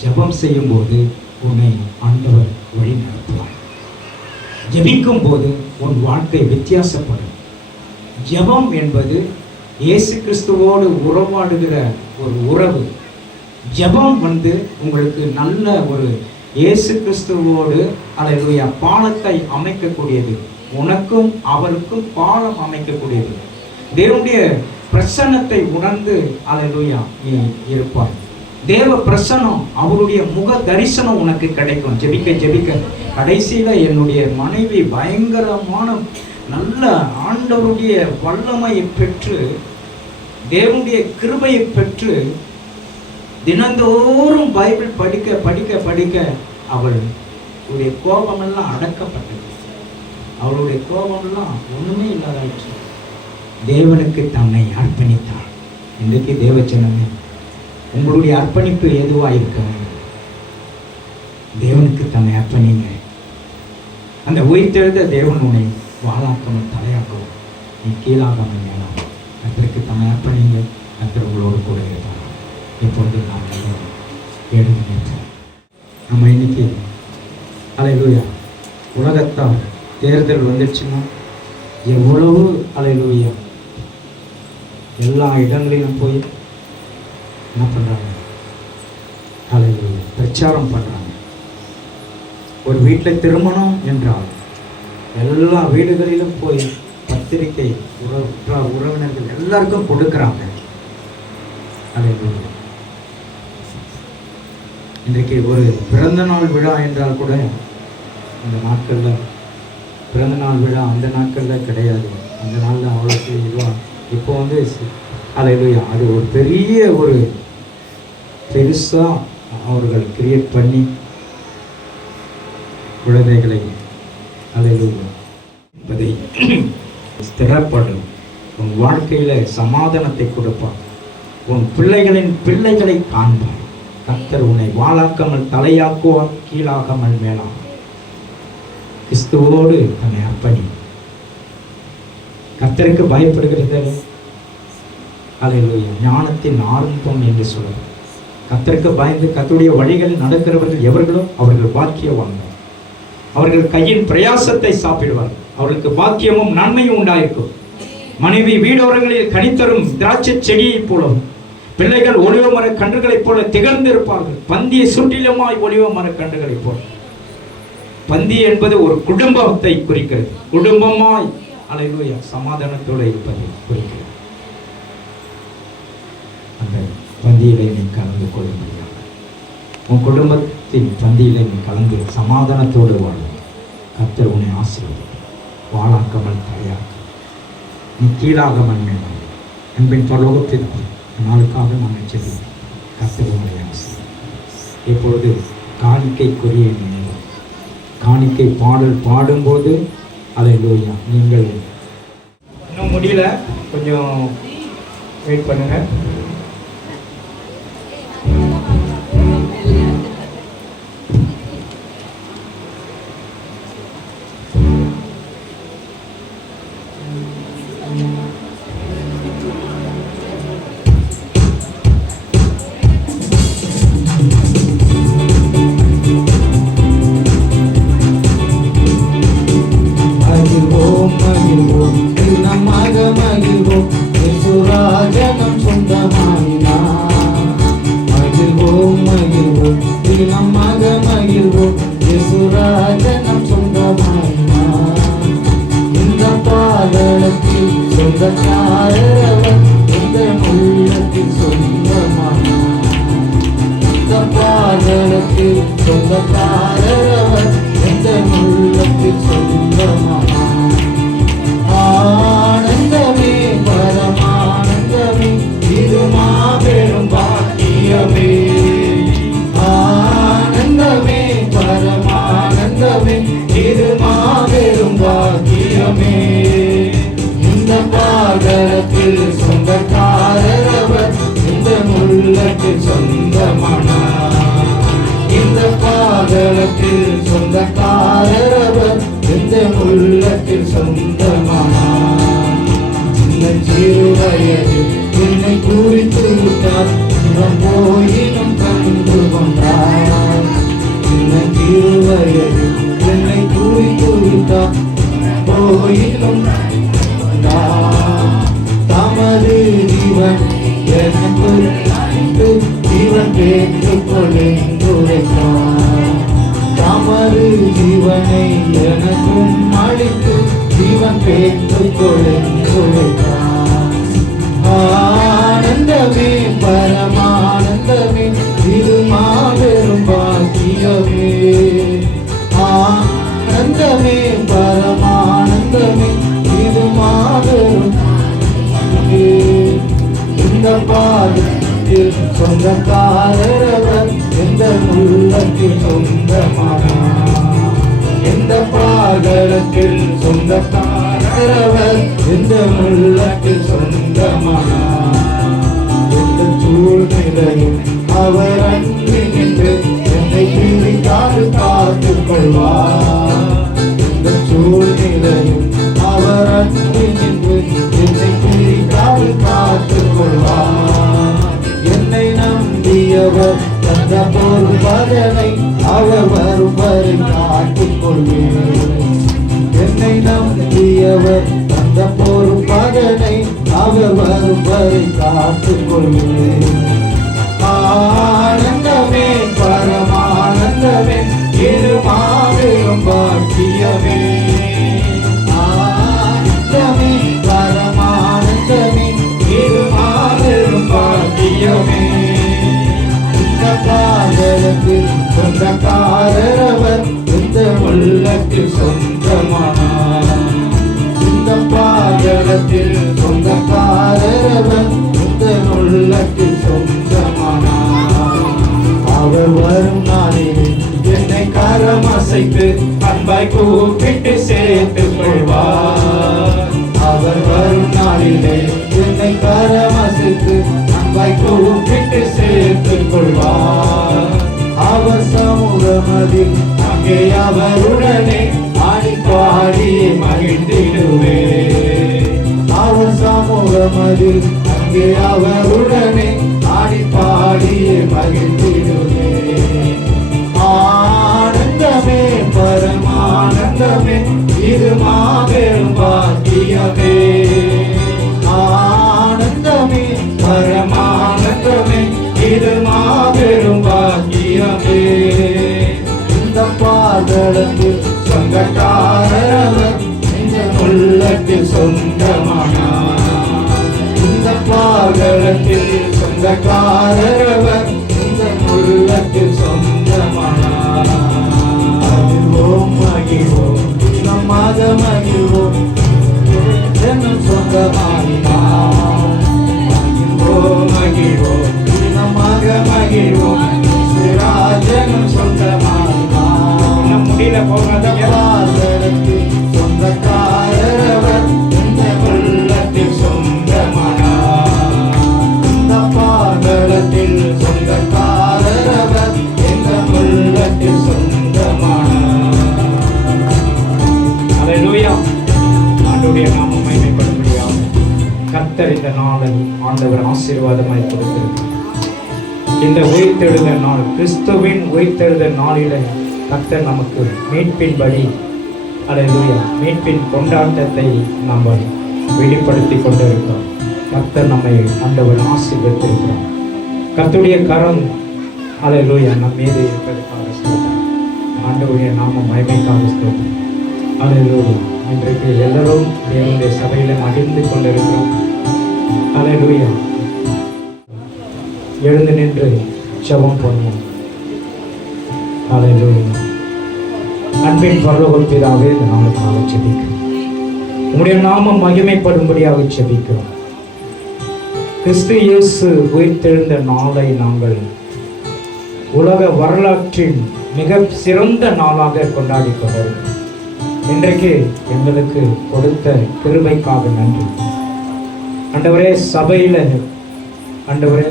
ஜெபம் செய்யும் போது உன்னை ஆண்டவர் வழி நடத்துவார். ஜெபிக்கும் போது உன் வாழ்க்கை வித்தியாசப்படும். ஜெபம் என்பது இயேசு கிறிஸ்துவோடு உறவாடுகிற ஒரு உறவு. ஜெபம் உங்களுக்கு நல்ல ஒரு இயேசு கிறிஸ்துவோடு அல்லேலூயா பாலத்தை அமைக்கக்கூடியது. உனக்கும் அவருக்கும் பாலம் அமைக்கக்கூடியது. தேவனுடைய பிரசன்னத்தை உணர்ந்து அல்லேலூயா நீ இருப்பாய். தேவ பிரசன்னம், அவருடைய முக தரிசனம் உனக்கு கிடைக்கும். ஜெபிக்க ஜெபிக்க கடைசியில என்னுடைய மனைவி பயங்கரமான நல்ல ஆண்டவருடைய வல்லமையை பெற்று, தேவனுடைய கிருபையை பெற்று, தினந்தோறும் பைபிள் படிக்க படிக்க படிக்க அவளுடைய கோபமெல்லாம் அடக்கப்பட்டது. அவளுடைய கோபமெல்லாம் ஒண்ணுமே இல்லாதாயிற்று. தேவனுக்கு தன்னை அர்ப்பணித்தாள். இன்றைக்கு தேவச்சனமே, உங்களுடைய அர்ப்பணிப்பு எதுவாக இருக்க வேண்டும்? தேவனுக்கு தன்னை அர்ப்பணிங்க. அந்த உயிர்த்தெழுந்த தேவன் உன்னை வாழாக்காமல் தலையாக்கவும், நீ கீழாகாமல் மேலாம். கர்த்தருக்கு தன்னை அர்ப்பணிங்க. கர்த்தர் உங்களோடு கூட இருப்பார். இப்பொழுது நாம் எல்லோரும் எழுதி நிற்போம். நம்ம இன்னைக்கு அல்லேலூயா உலகத்தால் தேர்தல் வந்துடுச்சுன்னா எவ்வளவு அல்லேலூயா எல்லா இடங்களிலும் போய் என்ன பண்ணுறாங்க? அல்லேலூயா பிரச்சாரம் பண்ணுறாங்க. ஒரு வீட்டில் திருமணம் என்றால் எல்லா வீடுகளிலும் போய் பத்திரிகை உறவினர்கள் எல்லாருக்கும் கொடுக்குறாங்க. அல்லேலூயா. இன்றைக்கு ஒரு பிறந்தநாள் விழா என்றால் கூட அந்த நாட்களில் பிறந்தநாள் விழா அந்த நாட்களில் கிடையாது. அந்த நாளில் அவ்வளோக்கு இதுவாக இப்போ அல்லேலூயா அது ஒரு பெரிய ஒரு பெருசாக அவர்கள் கிரியேட் பண்ணி குழந்தைகளை அல்லேலூயா என்பதை ஸ்திரப்படும். உன் வாழ்க்கையில் சமாதானத்தை கொடுப்பார். உன் பிள்ளைகளின் பிள்ளைகளை காண்பார். கர்த்தர் உன்னை வாழாக்காமல் தலையாக்குவார், கீழாகாமல் மேலாம். கிறிஸ்துவோடு தன்னை அர்ப்பணி. கர்த்தருக்கு பயப்படுகிறது அல்லேலூயா ஞானத்தின் ஆரம்பம் என்று சொல்லுவார். கர்த்தருக்கு பயந்து கர்த்தருடைய வழிகளில் நடக்கிறவர்கள் எவர்களோ அவர்கள் பாக்கியவான்கள். அவர்கள் கையின் பிரயாசத்தை சாப்பிடுவார்கள். அவர்களுக்கு பாக்கியமும் நன்மையும் உண்டாயிருக்கும். மனைவி வீடோரங்களில் கனித்தரும் திராட்சை செடியைப் போலவும், பிள்ளைகள் ஒலிவ மர கன்றுகளைப் போல திகழ்ந்து இருப்பார்கள். பந்தியை சுற்றிலுமாய் ஒலிவ மர கன்றுகளைப் போல. பந்தி என்பது ஒரு குடும்பத்தை குறிக்கிறது. குடும்பமாய் அல்லேலூயா சமாதானத்தோடு இருப்பதை குறிக்கிறது. அந்த பந்தியிலே நீ கலந்து கொள்ள முடியாது. உன் குடும்பத்தின் பந்தியிலே நீ கலந்து சமாதானத்தோடு வாழ கர்த்தர் உன்னை ஆசீர்வதிப்பார். வாழாக்காமல் தலையாக்க, நீ கீழாகாமல் மேலும். அன்பின் பரலோகத்தில் நாளுக்காக நாங்கள் செல்வோம். கர்த்தர் உன்னை ஆசீர்வதிப்பார். இப்பொழுது காணிக்கைக்குரிய நினைவு, காணிக்கை பாடல் பாடும்போது அல்லேலூயா நீங்கள் இன்னும் முடியல, கொஞ்சம் வெயிட் பண்ணுங்க. ஆனந்தமே பரமானந்தமே இது மாபெரும் பாக்கியமே. ஆனந்தமே பரமானந்தமே இது மாபெரும் பாக்கியமே. இந்த பாதத்தில் சொந்தக்காரவர் இந்த உள்ளத்தில் சொந்தமானார். இந்த பாதத்தில் சொந்தக்காரவர் இந்த உள்ளத்தில் சொந்தமானார். சின்ன சிறு வயது என்னை கூட ஏற்றுக்கொள் என்று உரைத்தார். தமது ஜீவனை எனக்கும் அளித்து ஜீவன் பெற்றுக்கொள் என்று உரைத்தார். ஆனந்தமே பரமானந்தமே இது மாபெரும் பாக்கியமே. ஆனந்தமே பரமானந்தமே இது மாபெரும் பாக்கியமே. இந்த பாதத்தில் சொந்தக்காரர் எந்த உள்ளத்தில் சொந்தமானார். இந்த பாதத்தில் சொந்தக்காரர் எந்த உள்ளத்தில் சொந்தமானார். எந்த சூழ்நிலையும் அவர் அன்பு நின்று என்னை பிரிக்காது காத்துக் கொள்வார். எந்த சூழ்நிலையும் அவர் அன்பு நின்று என்னை பிரிக்காது காத்துக் கொள்வார். என்னை நம்பியவர் தந்த பொறுப்பதனை அவர் வரும் வரை காத்துக் கொள்வேன். என்னை நம்பியவர் தந்த பொறுப்பதனை அவர் வரும் வரை காத்துக் கொள்வேன். ஆனந்தமே பரமானந்தமே இது மாபெரும் பாக்கியமே. ஆனந்தமே பரமானந்தமே இது மாபெரும் பாக்கியமே. இந்த பாதத்தில் சொந்தக்காரர் இந்த உள்ளத்தில் சொந்தமானார். இந்த பாதத்தில் சொந்தக்காரர் இந்த உள்ளத்தில் சொந்தமானார். அவர் வரும் நாளில் என்னை கரம் அசைத்து அன்பாய் கூப்பிட்டு சேர்த்துக் கொள்வார். அவர் வரும் நாளிலே என்னை கரம் அசைத்து அன்பாய் கூப்பிட்டு சேர்த்துக் கொள்வார். அவர் சமூகமதில் அங்கே அவருடனே ஆடி பாடி மகிழ்ந்திடுவே. அவர் சமூகமதில் அங்கே அவருடனே ஆடி பாடி மகிழ்ந்திடுவே. ஆனந்தமே பரமானந்தமே இது மாபெரும் பாக்கியமே. ஆனந்தமே பரமானந்தமே இது மாபெரும் பாக்கியமே. இந்த பாதத்தில் சொந்தக்காரர் இந்த உள்ளத்தில் சொந்தமானார். இந்த பாதத்தில் சொந்தக்காரர் இந்த உள்ளத்தில் சொந்தமானார். மகிழ்வோம் மகிழ்வோம் நம் மத மகிழ்வோம் என்னும் சொந்தமானார். மகிழ்வோம் மகிழ்வோம் நம் மக மகிழ்வோம் சிராஜனும் சொந்தமானார். நம் முடியல போகாதீங்க. சொந்தக்காரர் இந்த உள்ளத்தில் சொந்தமானார். இந்த பாதத்தில் சொந்தக்காரர் இந்த உள்ளத்தில் சொந்தமானார். அல்லேலூயா. ஆண்டவருடைய நாமம் மகிமைப்படும்படியாக கர்த்தர் இந்த நாளை ஆண்டவர் ஆசீர்வாதமாய் கொடுத்திருக்கிறார். இந்த உயிர்த்தெழுதல் நாள், கிறிஸ்துவின் உயிர்த்தெழுதல் நாளிலே கர்த்தர் நமக்கு மீட்பின்படி, அல்லேலூயா, மீட்பின் கொண்டாட்டத்தை நாம் வெளிப்படுத்தி கொண்டிருக்கிறோம். கர்த்தர் நம்மை ஆண்டவர் ஆசீர்வதித்திருக்கிறார். கர்த்தருடைய கரம், அல்லேலூயா, நம் மீது இருப்பதற்காக ஸ்தோத்திரம். ஆண்டவருடைய நாமம் மகிமைக்காக ஸ்தோத்திரம். அல்லேலூயா. இன்றைக்கு எல்லாரும் தேவனுடைய சபையில மகிழ்ந்து கொண்டிருக்கிறோம். அல்லேலூயா. எழுந்து நின்று ஜெபம் பண்ணுவோம். அல்லேலூயா. அன்பின் பரலோக பிதாவே, இந்த நாளுக்காக ஜெபிக்கிறோம். உம்முடைய நாமம் மகிமைப்படும்படியாக ஜெபிக்கிறோம். கிறிஸ்து இயேசு உயிர்த்தெழுந்த நாளை நாங்கள் உலக வரலாற்றின் மிக சிறந்த நாளாக கொண்டாடி கொண்டிருக்கிறோம். இன்றைக்கு எங்களுக்கு கொடுத்த கிருபைக்காக நன்றி ஆண்டவரே. சபையில் ஆண்டவரே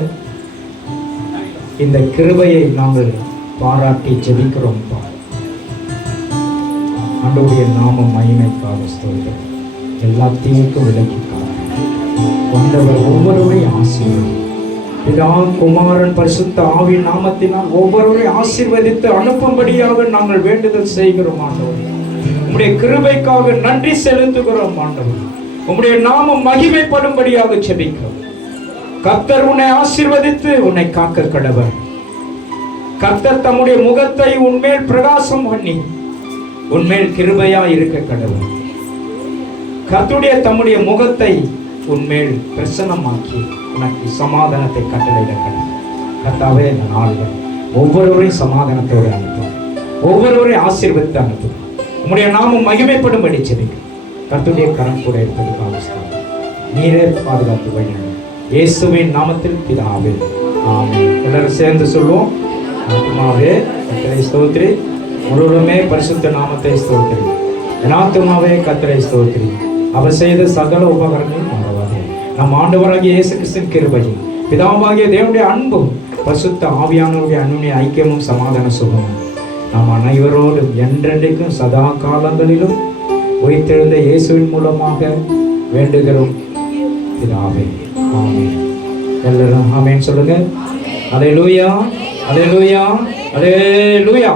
இந்த கிருபையை நாங்கள் பாராட்டி ஜெபிக்கிறோம். ஆண்டவருடைய நாமம் மகிமைக்காக ஸ்தோத்திரம். எல்லா தீமைக்கும் விலக்கிக்காக வந்தவர் ஒவ்வொருவரையும் ஆசீர்வதி. பிதா, குமாரன், பரிசுத்த ஆவியின் நாமத்தினால் ஒவ்வொருவரையும் ஆசீர்வதித்து அனுப்பும்படியாக நாங்கள் வேண்டுதல் செய்கிறோம். ஆண்டவரே, உம்முடைய கிருபைக்காக நன்றி செலுத்துகிறோம். ஆண்டவரே, உம்முடைய நாமம் மகிமைப்படும்படியாக ஜெபிக்கிறோம். கர்த்தர் உன்னை ஆசீர்வதித்து உன்னை காக்க கடவர். கர்த்தர் தம்முடைய முகத்தை உன்மேல் பிரகாசம் பண்ணி உன்மேல் கிருபையா இருக்க கடவுள். கர்த்தருடைய தம்முடைய முகத்தை உன்மேல் பிரசன்னமாக்கி உனக்கு சமாதானத்தை கட்டளையிட கடவுள். கர்த்தாவே, இந்த நாளில் ஒவ்வொருவரையும் சமாதானத்தோடு அனுப்பும், ஒவ்வொருவரையும் ஆசீர்வதித்து அனுப்பும். உம்முடைய நாமம் மகிமைப்படும்படி ஜெபிக்கிறேன். கர்த்தருடைய கரம் கூட இருப்பதற்காக நீரே பாதுகாத்து வழி. இயேசுவின் நாமத்தில் பிதாவே, ஆமென். எல்லாரும் சேர்ந்து சொல்லுவோம். ஆத்துமாவே கர்த்தரை ஸ்தோத்திரி, முழுவதுமே பரிசுத்த நாமத்தை ஸ்தோத்திரி. என் ஆத்துமாவே கர்த்தரை ஸ்தோத்திரி, அவர் செய்த சகல உபகரணங்களும் மறவாதே. நம் ஆண்டவராகிய இயேசு கிறிஸ்துவின் கிருபையும் பிதாவாகிய தேவனுடைய அன்பும் பரிசுத்த ஆவியானவருடைய அன்பின் ஐக்கியமும் சமாதான சுகமும் நாம் அனைவரோடும் என்றென்றைக்கும் சதா காலங்களிலும் உயிர்த்தெழுந்த இயேசுவின் மூலமாக வேண்டுகிறோம் பிதாவே, ஆமென். எல்லாரும் ஆமென் சொல்லுங்க. அல்லேலூயா, அல்லேலூயா, அல்லேலூயா.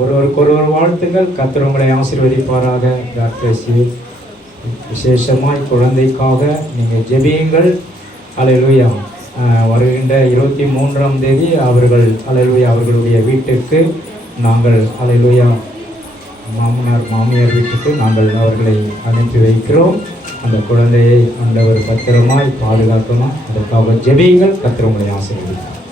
ஒருவருக்கொருவர் வாழ்த்துங்கள். கர்த்தர் உங்களை ஆசீர்வதிப்பாராக. God bless you. விசேஷமாய் குழந்தைக்காக நீங்கள் ஜெபியுங்கள். அல்லேலூயா. வருகின்ற 23ஆம் தேதி அவர்கள் அல்லேலூயா அவர்களுடைய வீட்டுக்கு நாங்கள் அல்லேலூயா மாமியார் வீட்டுக்கு நாங்கள் அவர்களை அனுப்பி வைக்கிறோம். அந்த குழந்தையை ஆண்டவர் பத்திரமாய் பாதுகாக்கணும். அதற்காக ஜெபியுங்கள். கர்த்தர் உங்களை ஆசீர்வதிப்பார்.